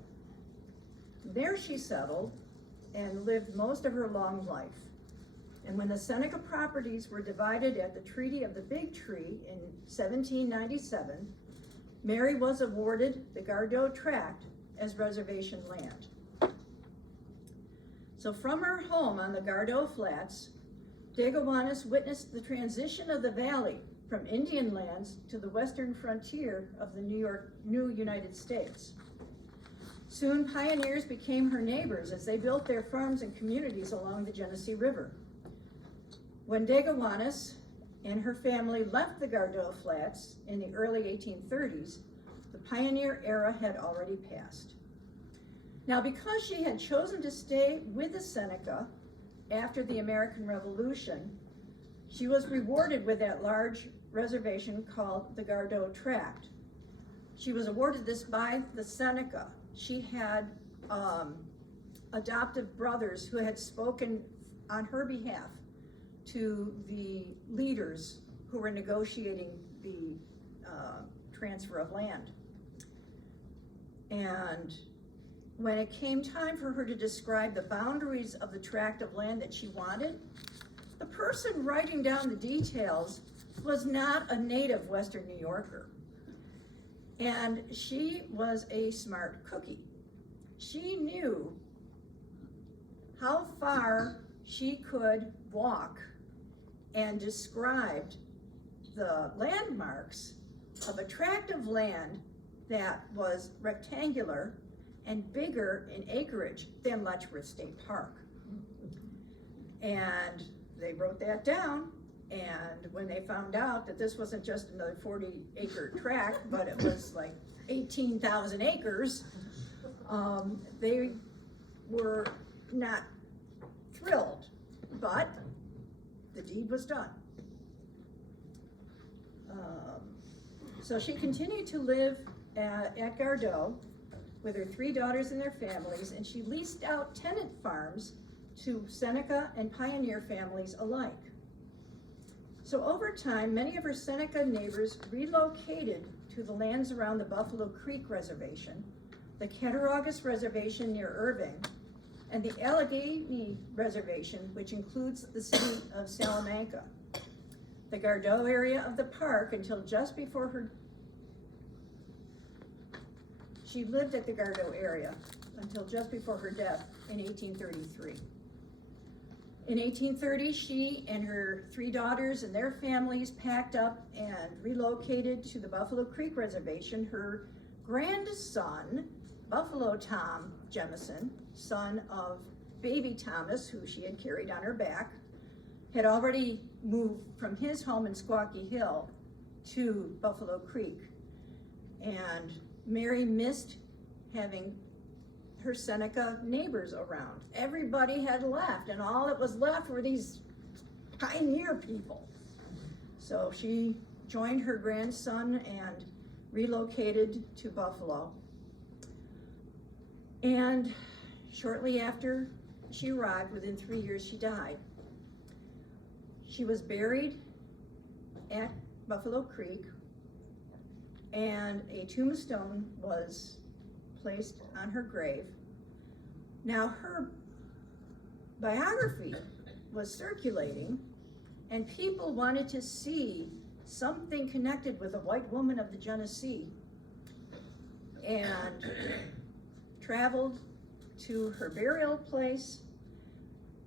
There she settled and lived most of her long life. And when the Seneca properties were divided at the Treaty of the Big Tree in 1797, Mary was awarded the Gardeau tract as reservation land. So from her home on the Gardeau Flats, Degawanis witnessed the transition of the valley from Indian lands to the western frontier of the new United States. Soon pioneers became her neighbors as they built their farms and communities along the Genesee River. When Degawanis and her family left the Gardeau Flats in the early 1830s, the pioneer era had already passed. Now, because she had chosen to stay with the Seneca after the American Revolution, she was rewarded with that large reservation called the Gardeau Tract. She was awarded this by the Seneca. She had adoptive brothers who had spoken on her behalf to the leaders who were negotiating the transfer of land. And when it came time for her to describe the boundaries of the tract of land that she wanted, the person writing down the details was not a native Western New Yorker. And she was a smart cookie. She knew how far she could walk and described the landmarks of a tract of land that was rectangular and bigger in acreage than Letchworth State Park. And they wrote that down, and when they found out that this wasn't just another 40-acre tract, but it was like 18,000 acres, they were not thrilled, but the deed was done. So she continued to live at Gardeau with her 3 daughters and their families, and she leased out tenant farms to Seneca and pioneer families alike. So over time, many of her Seneca neighbors relocated to the lands around the Buffalo Creek Reservation, the Cattaraugus Reservation near Irving, and the Allegheny Reservation, which includes the city of Salamanca. The Gardeau area of the park until just before her, she lived at the Gardeau area until just before her death in 1833. In 1830, she and her 3 daughters and their families packed up and relocated to the Buffalo Creek Reservation. Her grandson, Buffalo Tom Jemison, son of baby Thomas, who she had carried on her back, had already moved from his home in Squawky Hill to Buffalo Creek. And Mary missed having her Seneca neighbors around. Everybody had left, and all that was left were these pioneer people. So she joined her grandson and relocated to Buffalo. And shortly after she arrived, within 3 years, she died. She was buried at Buffalo Creek, and a tombstone was placed on her grave. Now, her biography was circulating, and people wanted to see something connected with a white woman of the Genesee, and traveled to her burial place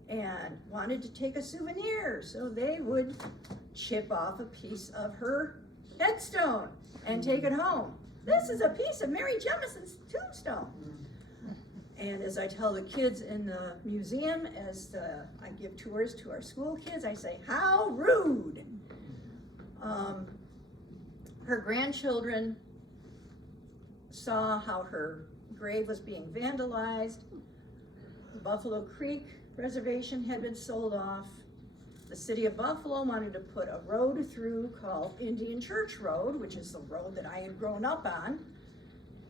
and wanted to take a souvenir, so they would chip off a piece of her headstone and take it home. This is a piece of Mary Jemison's tombstone. And as I tell the kids in the museum, I give tours to our school kids, I say, how rude. Her grandchildren saw how her grave was being vandalized. The Buffalo Creek Reservation had been sold off. The city of Buffalo wanted to put a road through called Indian Church Road, which is the road that I had grown up on,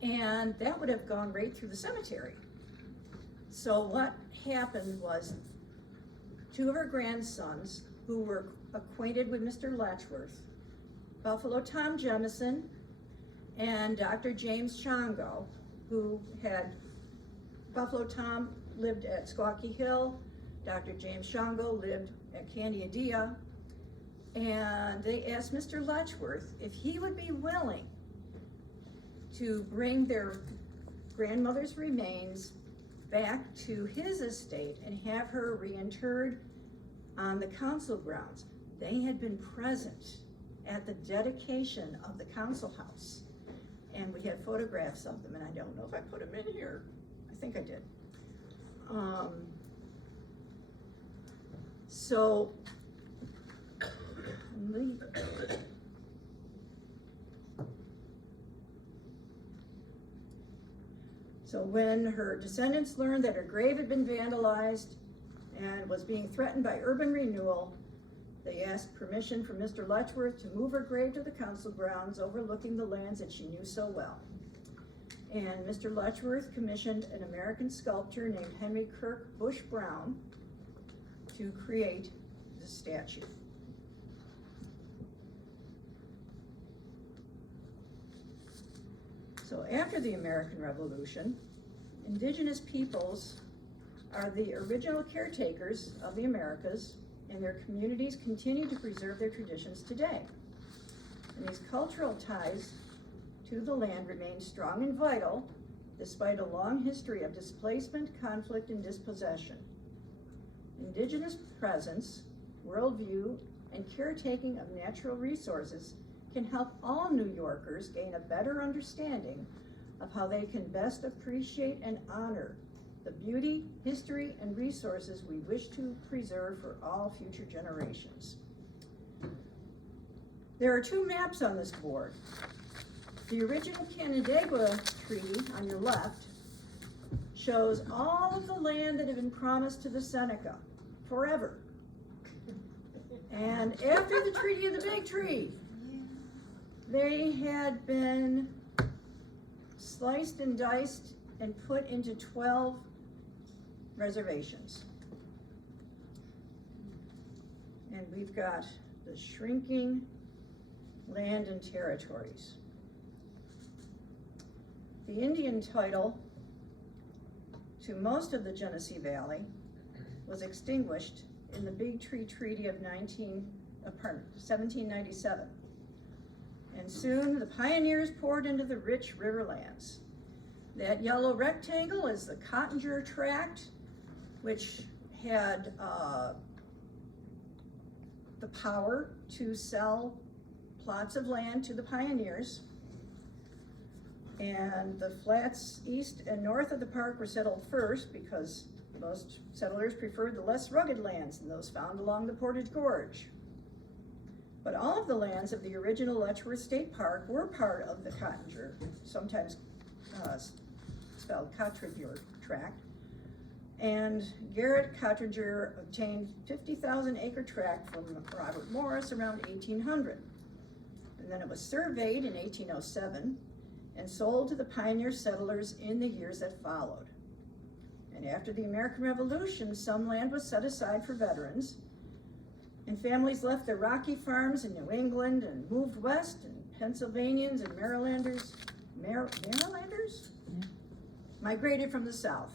and that would have gone right through the cemetery. So what happened was 2 of her grandsons, who were acquainted with Mr. Letchworth, Buffalo Tom Jemison and Dr. James Shango, who had, Buffalo Tom lived at Squawky Hill, Dr. James Shango lived at Candiadea, and they asked Mr. Letchworth if he would be willing to bring their grandmother's remains back to his estate and have her reinterred on the council grounds. They had been present at the dedication of the council house. And we had photographs of them, and I don't know if I put them in here. I think I did. So, when her descendants learned that her grave had been vandalized and was being threatened by urban renewal, they asked permission from Mr. Letchworth to move her grave to the council grounds overlooking the lands that she knew so well. And Mr. Letchworth commissioned an American sculptor named Henry Kirk Bush Brown to create the statue. So after the American Revolution, indigenous peoples are the original caretakers of the Americas, and their communities continue to preserve their traditions today. And these cultural ties to the land remain strong and vital despite a long history of displacement, conflict, and dispossession. Indigenous presence, worldview, and caretaking of natural resources can help all New Yorkers gain a better understanding of how they can best appreciate and honor the beauty, history, and resources we wish to preserve for all future generations. There are two maps on this board. The original Canandaigua Treaty on your left shows all of the land that had been promised to the Seneca forever. And after the Treaty of the Big Tree, they had been sliced and diced and put into 12 reservations. And we've got the shrinking land and territories. The Indian title to most of the Genesee Valley was extinguished in the Big Tree Treaty of 1797. And soon the pioneers poured into the rich riverlands. That yellow rectangle is the Cottinger Tract, which had the power to sell plots of land to the pioneers. And the flats east and north of the park were settled first because most settlers preferred the less rugged lands than those found along the Portage Gorge. But all of the lands of the original Letchworth State Park were part of the Cottinger, sometimes spelled Cottinger Tract. And Garrett Cottinger obtained 50,000 acre tract from Robert Morris around 1800. And then it was surveyed in 1807 and sold to the pioneer settlers in the years that followed. And after the American Revolution, some land was set aside for veterans, and families left their rocky farms in New England and moved west, and Pennsylvanians and Marylanders migrated from the south.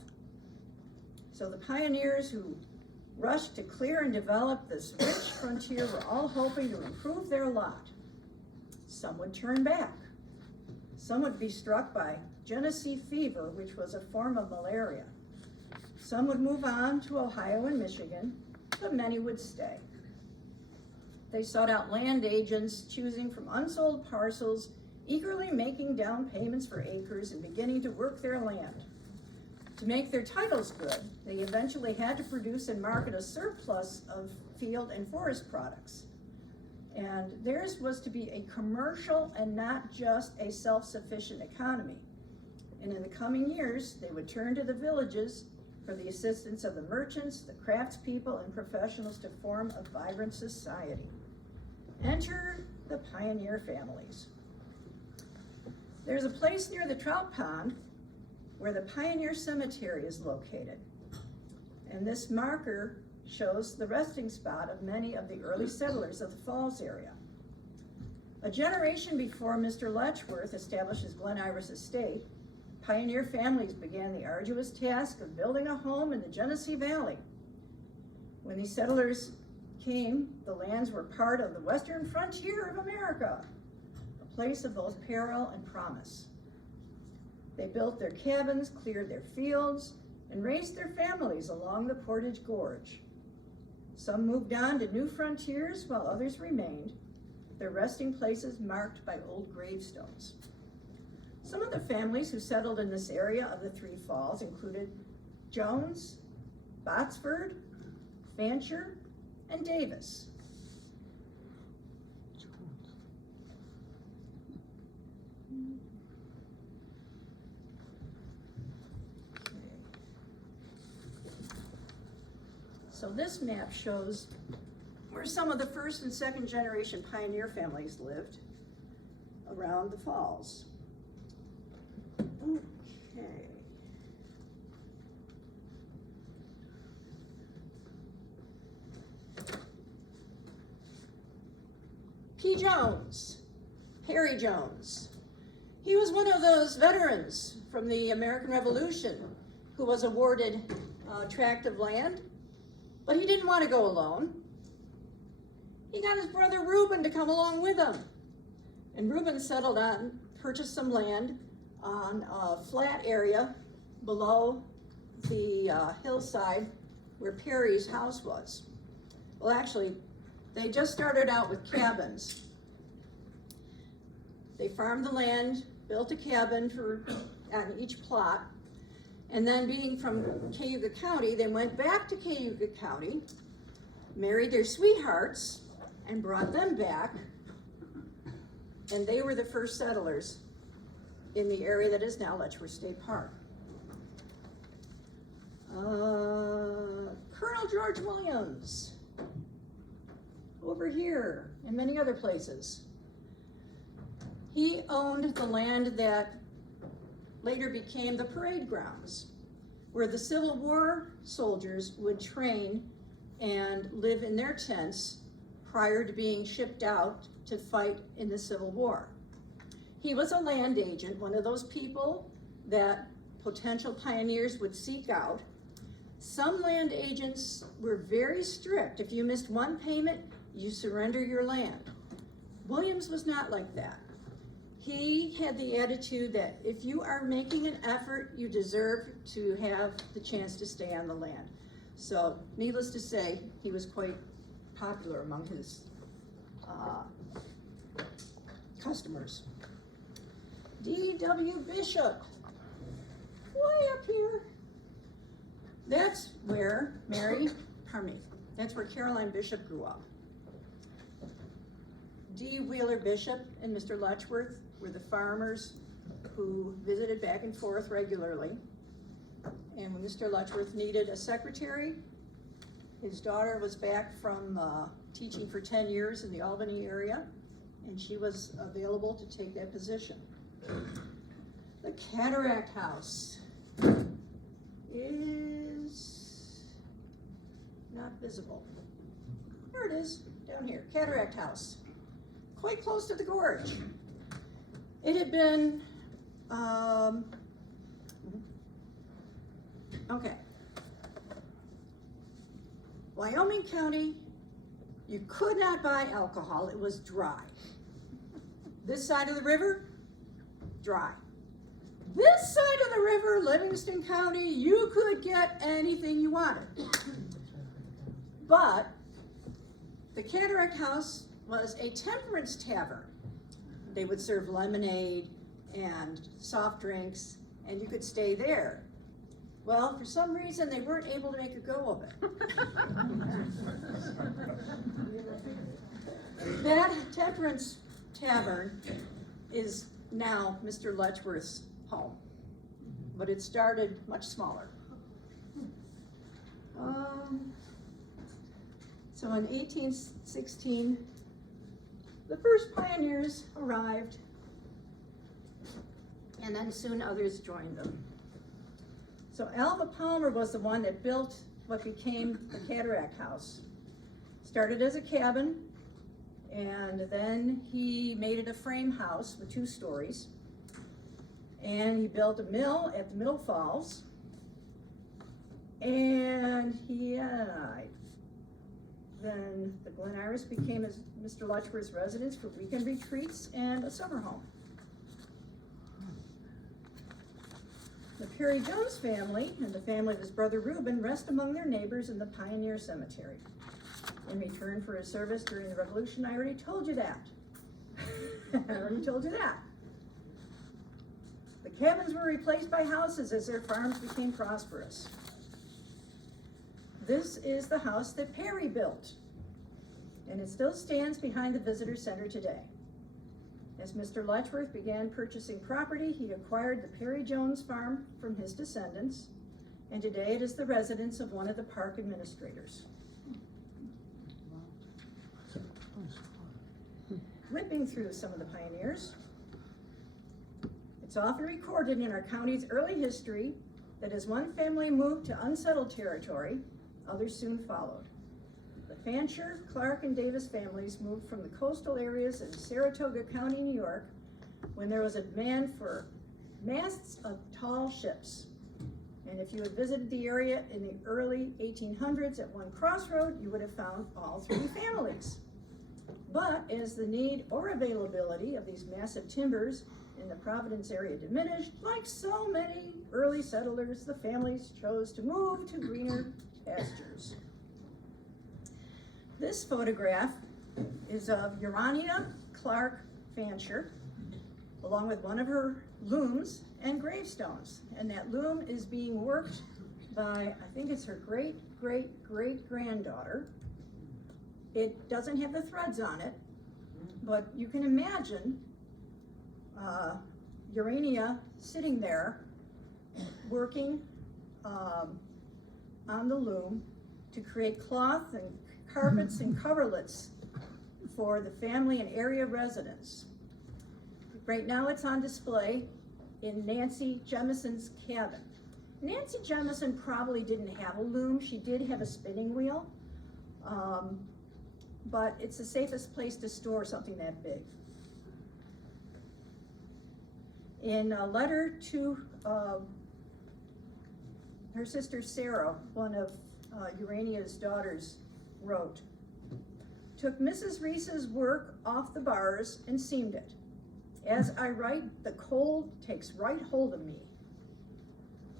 So the pioneers who rushed to clear and develop this rich frontier were all hoping to improve their lot. Some would turn back. Some would be struck by Genesee fever, which was a form of malaria. Some would move on to Ohio and Michigan, but many would stay. They sought out land agents, choosing from unsold parcels, eagerly making down payments for acres and beginning to work their land. To make their titles good, they eventually had to produce and market a surplus of field and forest products. And theirs was to be a commercial and not just a self-sufficient economy. And in the coming years, they would turn to the villages for the assistance of the merchants, the craftspeople, and professionals to form a vibrant society. Enter the pioneer families. There's a place near the trout pond where the Pioneer Cemetery is located. And this marker shows the resting spot of many of the early settlers of the Falls area. A generation before Mr. Letchworth established his Glen Iris estate, pioneer families began the arduous task of building a home in the Genesee Valley. When these settlers came, the lands were part of the western frontier of America, a place of both peril and promise. They built their cabins, cleared their fields, and raised their families along the Portage Gorge. Some moved on to new frontiers while others remained, their resting places marked by old gravestones. Some of the families who settled in this area of the Three Falls included Jones, Botsford, Fancher, and Davis. So this map shows where some of the first and second generation pioneer families lived around the falls. Okay. P. Jones, Harry Jones. He was one of those veterans from the American Revolution who was awarded a tract of land, but he didn't want to go alone. He got his brother Reuben to come along with him. And Reuben settled on, purchased some land on a flat area below the hillside where Perry's house was. Well, actually, they just started out with cabins. They farmed the land, built a cabin on each plot, and then being from Cayuga County, they went back to Cayuga County, married their sweethearts, and brought them back, and they were the first settlers in the area that is now Letchworth State Park. Colonel George Williams, over here, and many other places. He owned the land that later became the parade grounds, where the Civil War soldiers would train and live in their tents prior to being shipped out to fight in the Civil War. He was a land agent, one of those people that potential pioneers would seek out. Some land agents were very strict. If you missed one payment, you surrender your land. Williams was not like that. He had the attitude that if you are making an effort, you deserve to have the chance to stay on the land. So, needless to say, he was quite popular among his customers. D.W. Bishop, way up here. That's where that's where Caroline Bishop grew up. D. Wheeler Bishop and Mr. Letchworth were the farmers who visited back and forth regularly. And when Mr. Letchworth needed a secretary, his daughter was back from teaching for 10 years in the Albany area, and she was available to take that position. The Cataract House is not visible. There it is, down here, Cataract House. Quite close to the gorge. It had been, okay. Wyoming County, you could not buy alcohol, it was dry. This side of the river, dry. This side of the river, Livingston County, you could get anything you wanted. But the Cataract House was a temperance tavern. They would serve lemonade and soft drinks, and you could stay there. Well, for some reason, they weren't able to make a go of it. That temperance tavern is now Mr. Letchworth's home, but it started much smaller. So in 1816, the first pioneers arrived, and then soon others joined them. So Alva Palmer was the one that built what became the Cataract House. Started as a cabin, and then he made it a frame house with 2 stories. And he built a mill at the Middle Falls, and he died. Then the Glen Iris became Mr. Letchworth's residence for weekend retreats and a summer home. The Perry Jones family and the family of his brother Reuben rest among their neighbors in the Pioneer Cemetery. In return for his service during the Revolution, I already told you that. I already told you that. The cabins were replaced by houses as their farms became prosperous. This is the house that Perry built, and it still stands behind the visitor center today. As Mr. Letchworth began purchasing property, he acquired the Perry Jones farm from his descendants, and today it is the residence of one of the park administrators. Whipping through some of the pioneers, it's often recorded in our county's early history that as one family moved to unsettled territory, others soon followed. The Fancher, Clark, and Davis families moved from the coastal areas in Saratoga County, New York, when there was a demand for masts of tall ships. And if you had visited the area in the early 1800s at one crossroad, you would have found all three families. But as the need or availability of these massive timbers in the Providence area diminished, like so many early settlers, the families chose to move to greener pastures. This photograph is of Urania Clark Fancher, along with one of her looms and gravestones. And that loom is being worked by, I think it's her great-great-great-granddaughter. It doesn't have the threads on it, but you can imagine Urania sitting there working on the loom to create cloth and carpets and coverlets for the family and area residents. Right now it's on display in Nancy Jemison's cabin. Nancy Jemison probably didn't have a loom. She did have a spinning wheel, but it's the safest place to store something that big. In a letter to her sister Sarah, one of Urania's daughters, wrote, "Took Mrs. Reese's work off the bars and seamed it. As I write, the cold takes right hold of me."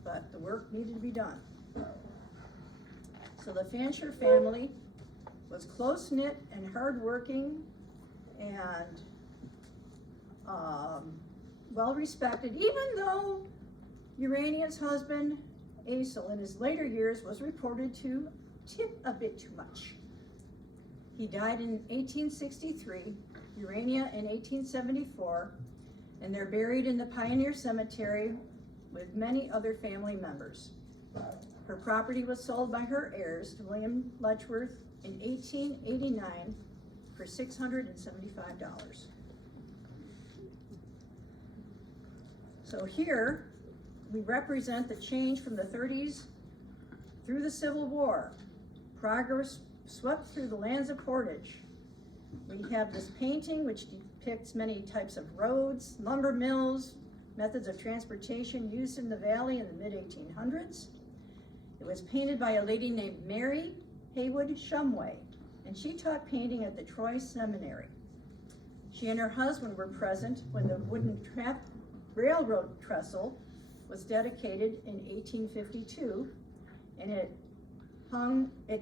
But the work needed to be done. So the Fancher family was close-knit and hardworking and well-respected, even though Urania's husband, Asel, in his later years was reported to tip a bit too much. He died in 1863, Urania in 1874, and they're buried in the Pioneer Cemetery with many other family members. Her property was sold by her heirs to William Letchworth in 1889 for $675. So here we represent the change from the 30s through the Civil War. Progress swept through the lands of Portage. We have this painting which depicts many types of roads, lumber mills, methods of transportation used in the valley in the mid-1800s. It was painted by a lady named Mary Haywood Shumway, and she taught painting at the Troy Seminary. She and her husband were present when the wooden railroad trestle was dedicated in 1852, and it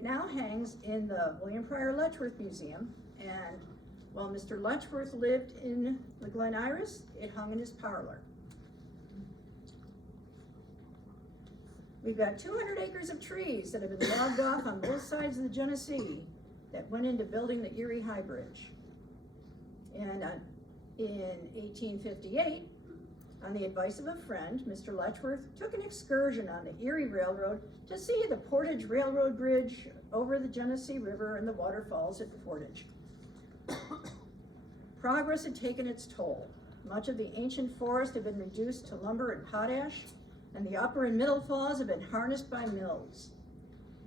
now hangs in the William Pryor Letchworth Museum, and while Mr. Letchworth lived in the Glen Iris, it hung in his parlor. We've got 200 acres of trees that have been logged off on both sides of the Genesee that went into building the Erie High Bridge. And in 1858, on the advice of a friend, Mr. Letchworth took an excursion on the Erie Railroad to see the Portage Railroad Bridge over the Genesee River and the waterfalls at Portage. Progress had taken its toll. Much of the ancient forest had been reduced to lumber and potash, and the upper and middle falls had been harnessed by mills.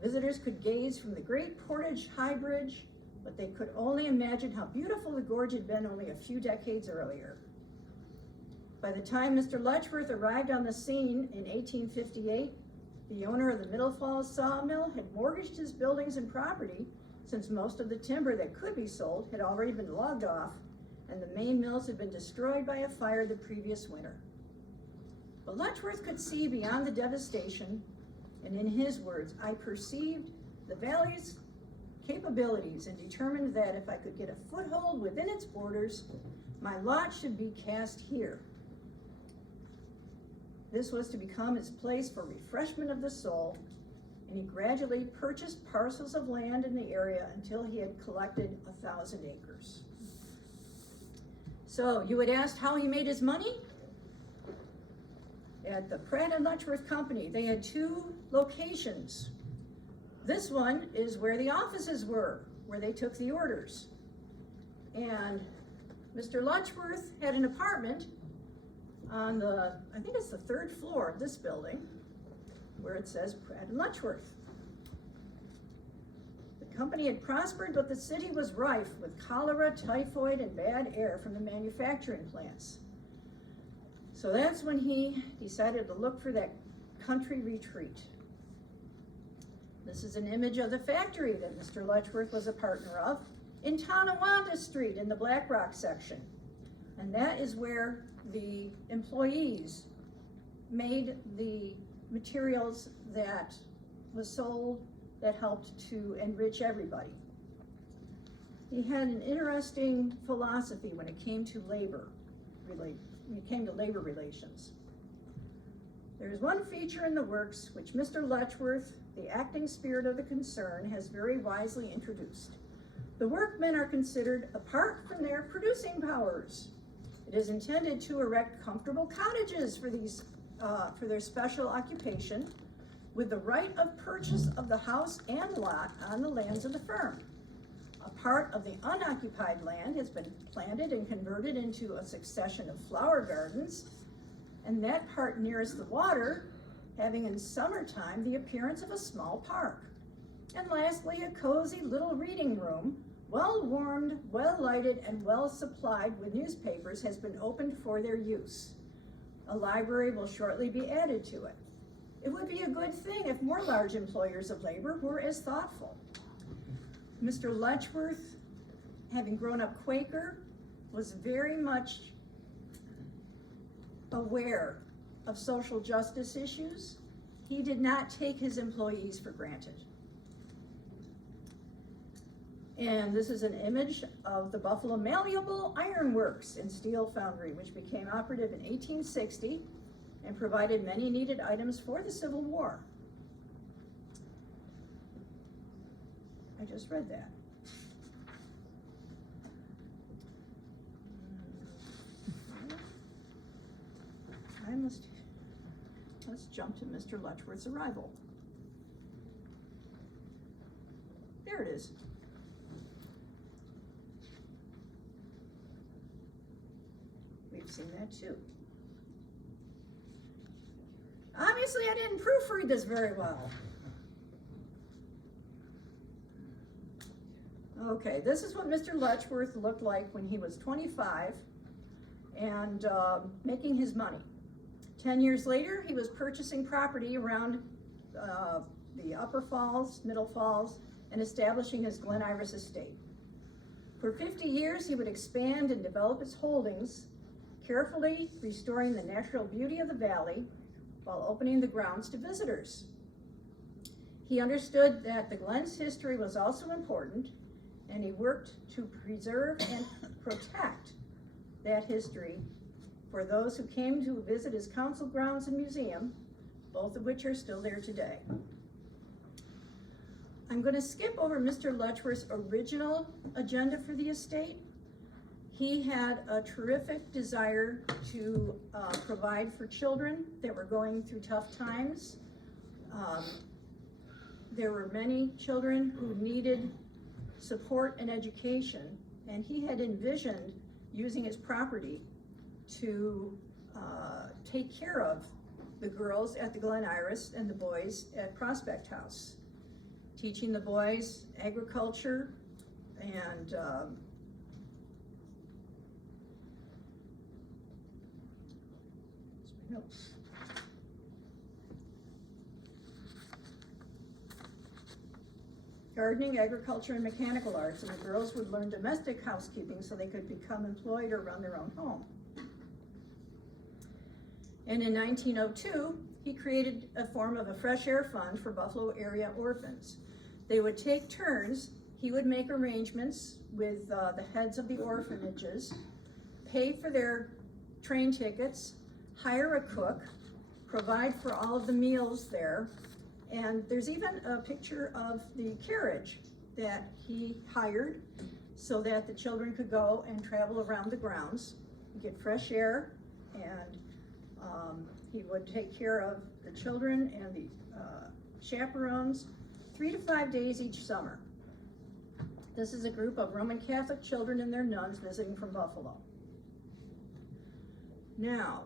Visitors could gaze from the great Portage High Bridge, but they could only imagine how beautiful the gorge had been only a few decades earlier. By the time Mr. Letchworth arrived on the scene in 1858, the owner of the Middle Falls sawmill had mortgaged his buildings and property, since most of the timber that could be sold had already been logged off, and the main mills had been destroyed by a fire the previous winter. But Letchworth could see beyond the devastation, and in his words, "I perceived the valleys capabilities and determined that if I could get a foothold within its borders, my lot should be cast here. This was to become its place for refreshment of the soul, and he gradually purchased parcels of land in the area until he had collected 1,000 acres. So you had asked how he made his money? At the Pratt and Letchworth Company, they had 2 locations. This one is where the offices were, where they took the orders. And Mr. Letchworth had an apartment on the, I think it's the 3rd floor of this building, where it says Pratt and Letchworth. The company had prospered, but the city was rife with cholera, typhoid, and bad air from the manufacturing plants. So that's when he decided to look for that country retreat. This is an image of the factory that Mr. Letchworth was a partner of in Tonawanda Street in the Black Rock section. And that is where the employees made the materials that was sold that helped to enrich everybody. He had an interesting philosophy when it came to labor relations. There's one feature in the works which Mr. Letchworth, the acting spirit of the concern, has very wisely introduced. The workmen are considered apart from their producing powers. It is intended to erect comfortable cottages for their special occupation, with the right of purchase of the house and lot on the lands of the firm. A part of the unoccupied land has been planted and converted into a succession of flower gardens, and that part nearest the water having in summertime the appearance of a small park. And lastly, a cozy little reading room, well warmed, well lighted, and well supplied with newspapers, has been opened for their use. A library will shortly be added to it. It would be a good thing if more large employers of labor were as thoughtful. Mr. Letchworth, having grown up Quaker, was very much aware of social justice issues. He did not take his employees for granted. And this is an image of the Buffalo Malleable Iron Works and Steel Foundry, which became operative in 1860 and provided many needed items for the Civil War. I just read that. Let's jump to Mr. Letchworth's arrival. There it is. We've seen that too. Obviously, I didn't proofread this very well. Okay, this is what Mr. Letchworth looked like when he was 25 and making his money. 10 years later, he was purchasing property around the Upper Falls, Middle Falls, and establishing his Glen Iris estate. For 50 years, he would expand and develop his holdings, carefully restoring the natural beauty of the valley while opening the grounds to visitors. He understood that the Glen's history was also important, and he worked to preserve and protect that history for those who came to visit his council grounds and museum, both of which are still there today. I'm going to skip over Mr. Letchworth's original agenda for the estate. He had a terrific desire to provide for children that were going through tough times. There were many children who needed support and education, and he had envisioned using his property to take care of the girls at the Glen Iris and the boys at Prospect House, teaching the boys agriculture and notes. Gardening, agriculture, and mechanical arts, and the girls would learn domestic housekeeping so they could become employed or run their own home. And in 1902, he created a form of a fresh air fund for Buffalo area orphans. They would take turns he would make arrangements with the heads of the orphanages, pay for their train tickets, hire a cook, provide for all of the meals there. And there's even a picture of the carriage that he hired so that the children could go and travel around the grounds, get fresh air, and he would take care of the children and the chaperones 3 to 5 days each summer. This is a group of Roman Catholic children and their nuns visiting from Buffalo. Now,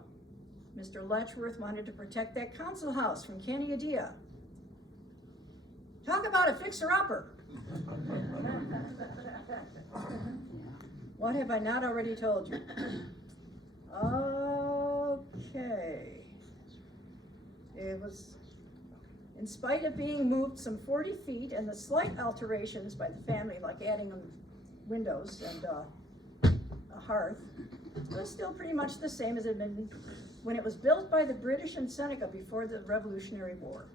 Mr. Letchworth wanted to protect that council house from Kenny Adia. Talk about a fixer-upper. What have I not already told you? Okay. It was, in spite of being moved some 40 feet and the slight alterations by the family, like adding windows and a hearth, it was still pretty much the same as it had been when it was built by the British in Seneca before the Revolutionary War.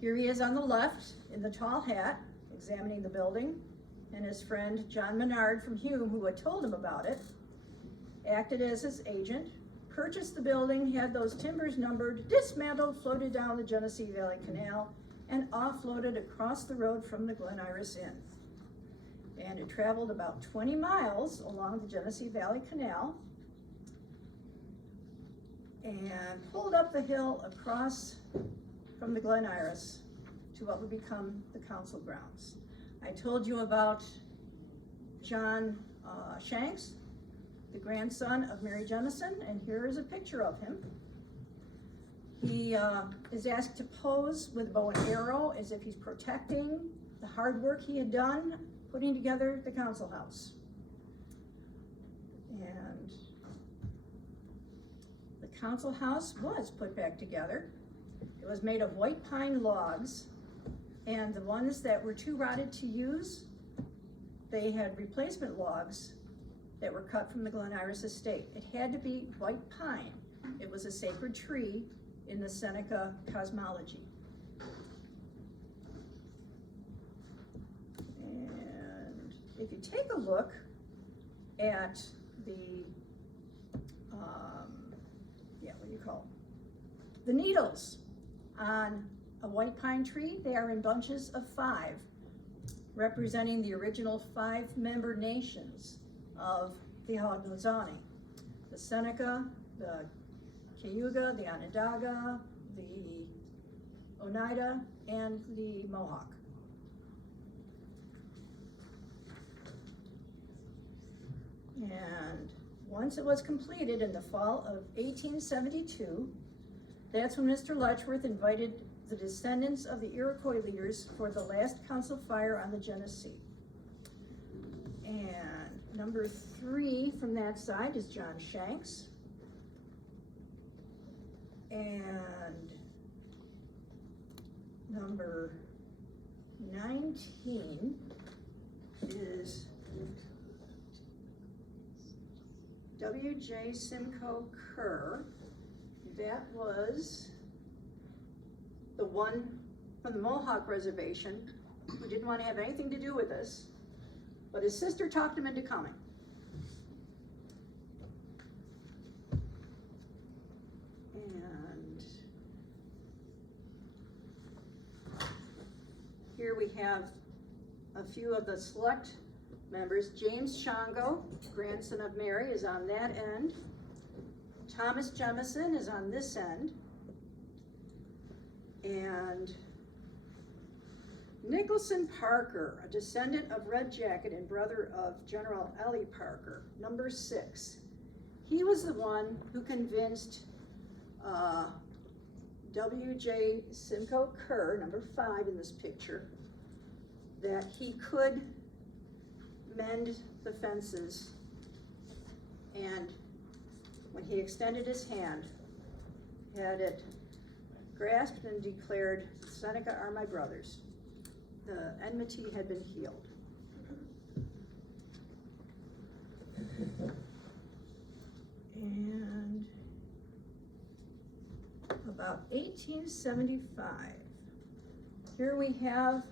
Here he is on the left in the tall hat, examining the building, and his friend John Menard from Hume, who had told him about it, acted as his agent, purchased the building, had those timbers numbered, dismantled, floated down the Genesee Valley Canal, and offloaded across the road from the Glen Iris Inn. And it traveled about 20 miles along the Genesee Valley Canal and pulled up the hill across from the Glen Iris to what would become the council grounds. I told you about John Shanks, the grandson of Mary Jemison, and here is a picture of him. He is asked to pose with a bow and arrow as if he's protecting the hard work he had done putting together the council house. And the council house was put back together. It was made of white pine logs, and the ones that were too rotted to use, they had replacement logs that were cut from the Glen Iris estate. It had to be white pine. It was a sacred tree in the Seneca cosmology. And if you take a look at the, what do you call them? The needles on a white pine tree, they are in bunches of 5, representing the original 5-member nations of the Haudenosaunee: the Seneca, the Cayuga, the Onondaga, the Oneida, and the Mohawk. And once it was completed in the fall of 1872, that's when Mr. Letchworth invited the descendants of the Iroquois leaders for the last council fire on the Genesee. And number 3 from that side is John Shanks. And number 19 is W.J. Simcoe Kerr. That was the one from the Mohawk Reservation who didn't want to have anything to do with this, but his sister talked him into coming. And here we have a few of the select members. James Shango, grandson of Mary, is on that end. Thomas Jemison is on this end. And Nicholson Parker, a descendant of Red Jacket and brother of General Ellie Parker, number 6. He was the one who convinced W.J. Simcoe Kerr, number 5 in this picture, that he could mend the fences. And when he extended his hand, had it grasped and declared, "Seneca are my brothers." The enmity had been healed. And about 1875, here we have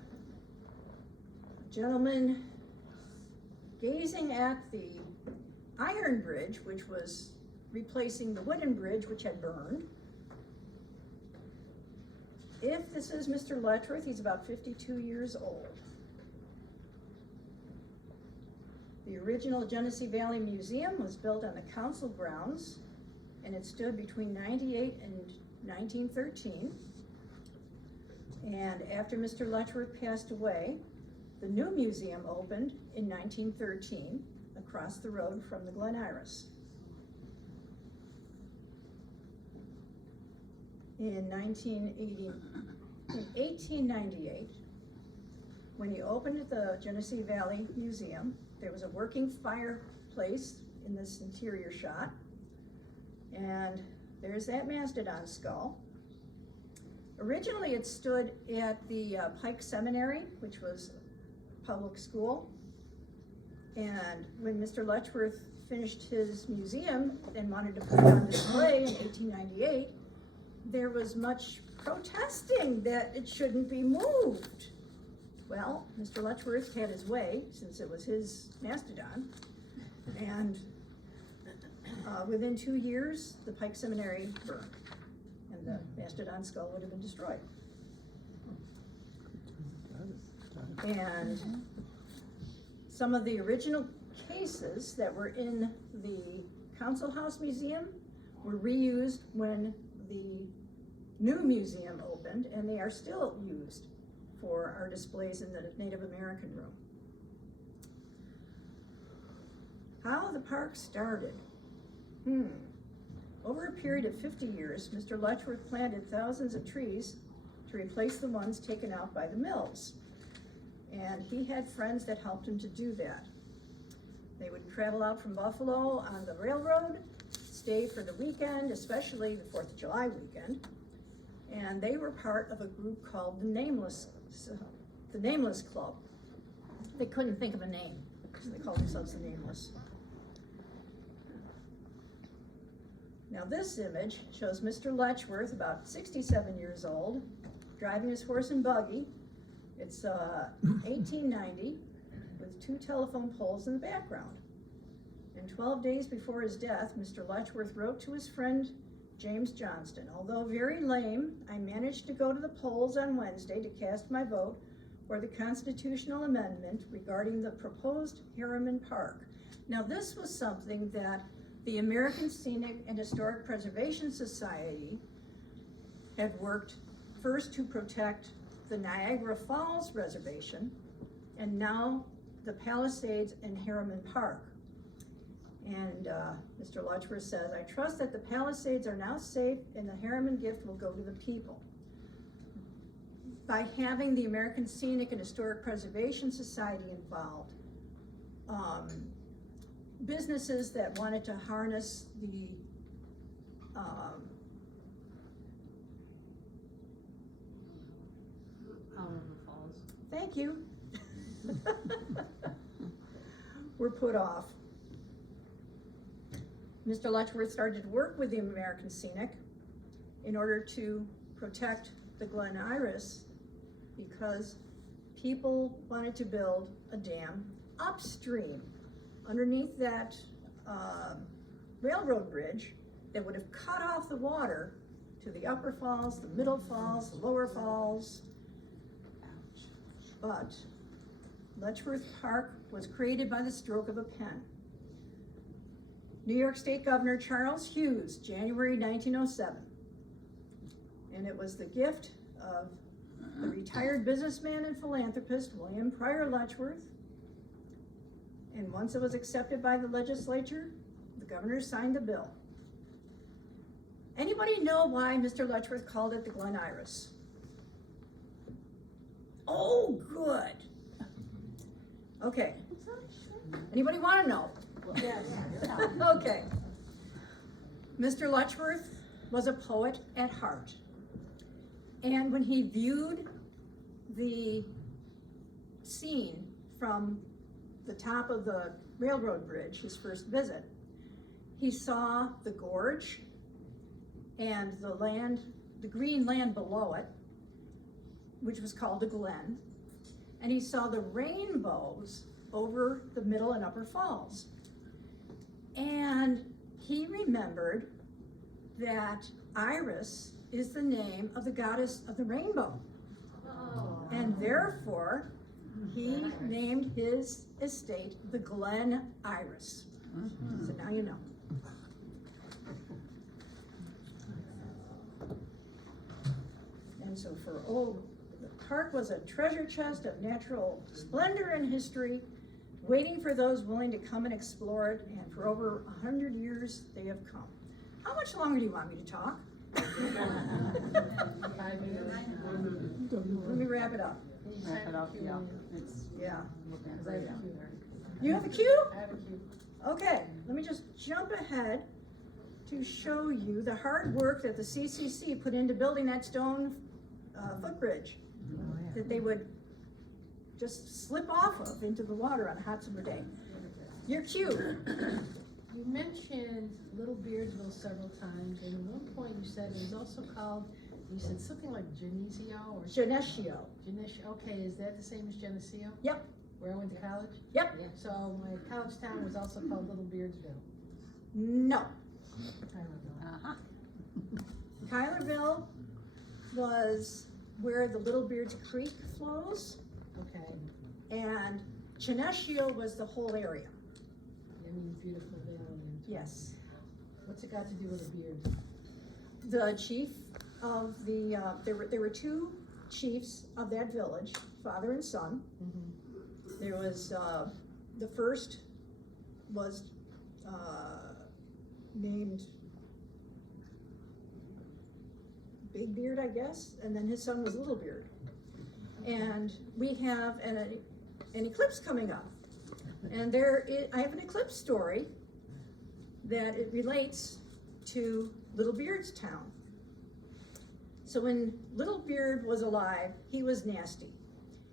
gentleman gazing at the iron bridge, which was replacing the wooden bridge which had burned. If this is Mr. Letchworth, he's about 52 years old. The original Genesee Valley Museum was built on the council grounds, and it stood between 98 and 1913. And after Mr. Letchworth passed away, the new museum opened in 1913 across the road from the Glen Iris. In 1898, when he opened the Genesee Valley Museum, there was a working fireplace in this interior shot, and there's that mastodon skull. Originally it stood at the Pike Seminary, which was a public school, and when Mr. Letchworth finished his museum and wanted to put it on display in 1898, there was much protesting that it shouldn't be moved. Well, Mr. Letchworth had his way, since it was his mastodon, and within 2 years, the Pike Seminary burned, and the mastodon skull would have been destroyed. And some of the original cases that were in the Council House Museum were reused when the new museum opened, and they are still used for our displays in the Native American room. How the park started. Over a period of 50 years, Mr. Letchworth planted thousands of trees to replace the ones taken out by the mills. And he had friends that helped him to do that. They would travel out from Buffalo on the railroad, stay for the weekend, especially the 4th of July weekend, and they were part of a group called the Nameless Club. They couldn't think of a name, so they called themselves the Nameless. Now this image shows Mr. Letchworth, about 67 years old, driving his horse and buggy. It's 1890, with 2 telephone poles in the background. And 12 days before his death, Mr. Letchworth wrote to his friend James Johnston, "Although very lame, I managed to go to the polls on Wednesday to cast my vote for the constitutional amendment regarding the proposed Harriman Park." Now this was something that the American Scenic and Historic Preservation Society had worked first to protect the Niagara Falls Reservation, and now the Palisades and Harriman Park. And Mr. Letchworth says, "I trust that the Palisades are now safe and the Harriman gift will go to the people." By having the American Scenic and Historic Preservation Society involved, businesses that wanted to harness the thank you, were put off. Mr. Letchworth started to work with the American Scenic in order to protect the Glen Iris, because people wanted to build a dam upstream underneath that railroad bridge that would have cut off the water to the upper falls, the middle falls, the lower falls. But Letchworth Park was created by the stroke of a pen. New York State Governor Charles Hughes, January 1907. And it was the gift of the retired businessman and philanthropist William Pryor Letchworth. And once it was accepted by the legislature, the governor signed the bill. Anybody know why Mr. Letchworth called it the Glen Iris? Oh, good. Okay. Anybody want to know? Yes. Okay. Mr. Letchworth was a poet at heart. And when he viewed the scene from the top of the railroad bridge, his first visit, he saw the gorge and the land, the green land below it, which was called the Glen. and he saw the rainbows over the Middle and Upper Falls. And he remembered that Iris is the name of the goddess of the rainbow. And therefore, he named his estate the Glen Iris. So now you know. And so the park was a treasure chest of natural splendor and history, waiting for those willing to come and explore it, and for over 100 years they have come. How much longer do you want me to talk? Let me wrap it up. Wrap it up, yeah. It's, Yeah. looking great out there. You have a cue? I have a cue. Okay, let me just jump ahead to show you the hard work that the CCC put into building that stone footbridge that they would just slip off of into the water on a hot summer day. Your cue. You mentioned Little Beardsville several times, and at one point you said it was also called, you said something like Geneseo or Geneseo. Geneseo. Okay, is that the same as Geneseo? Yep. Where I went to college? Yep. Yeah. So my college town was also called Little Beardsville. No. I don't know. Kylerville was where the Little Beards Creek flows, Okay, and Geneseo was the whole area. I mean, beautiful valley. And Yes. what's it got to do with a beard? The chief of the, there were two chiefs of that village, father and son. Mm-hmm. There was, the first was, named Big Beard, I guess, and then his son was Little Beard. And we have an eclipse coming up. And I have an eclipse story that it relates to Little Beard's town. So when Little Beard was alive, he was nasty.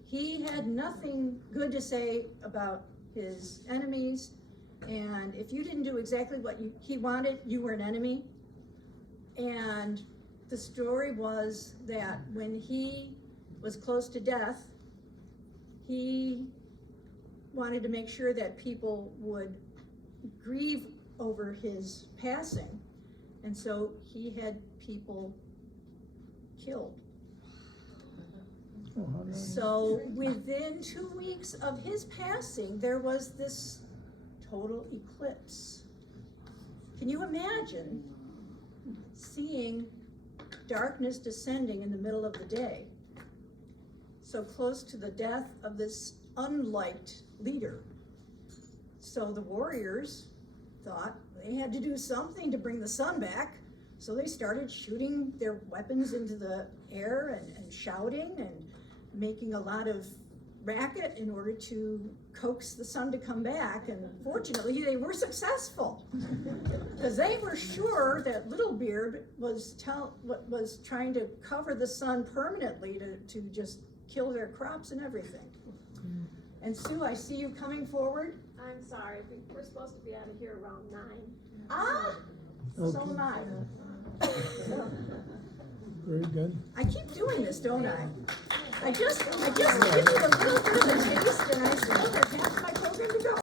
He had nothing good to say about his enemies, and if you didn't do exactly what he wanted, you were an enemy. And the story was that when he was close to death, he wanted to make sure that people would grieve over his passing, and so he had people killed. So within 2 weeks of his passing, there was this total eclipse. Can you imagine seeing darkness descending in the middle of the day, so close to the death of this unliked leader? So the warriors thought they had to do something to bring the sun back, so they started shooting their weapons into the air and shouting and making a lot of racket in order to coax the sun to come back, and fortunately they were successful because they were sure that Little Beard was trying to cover the sun permanently to just kill their crops and everything. And Sue, I see you coming forward. I'm sorry, we're supposed to be out of here around 9. Ah, so am I. Very good. I keep doing this, don't I? I just give you a little bit of a taste, and I still have half my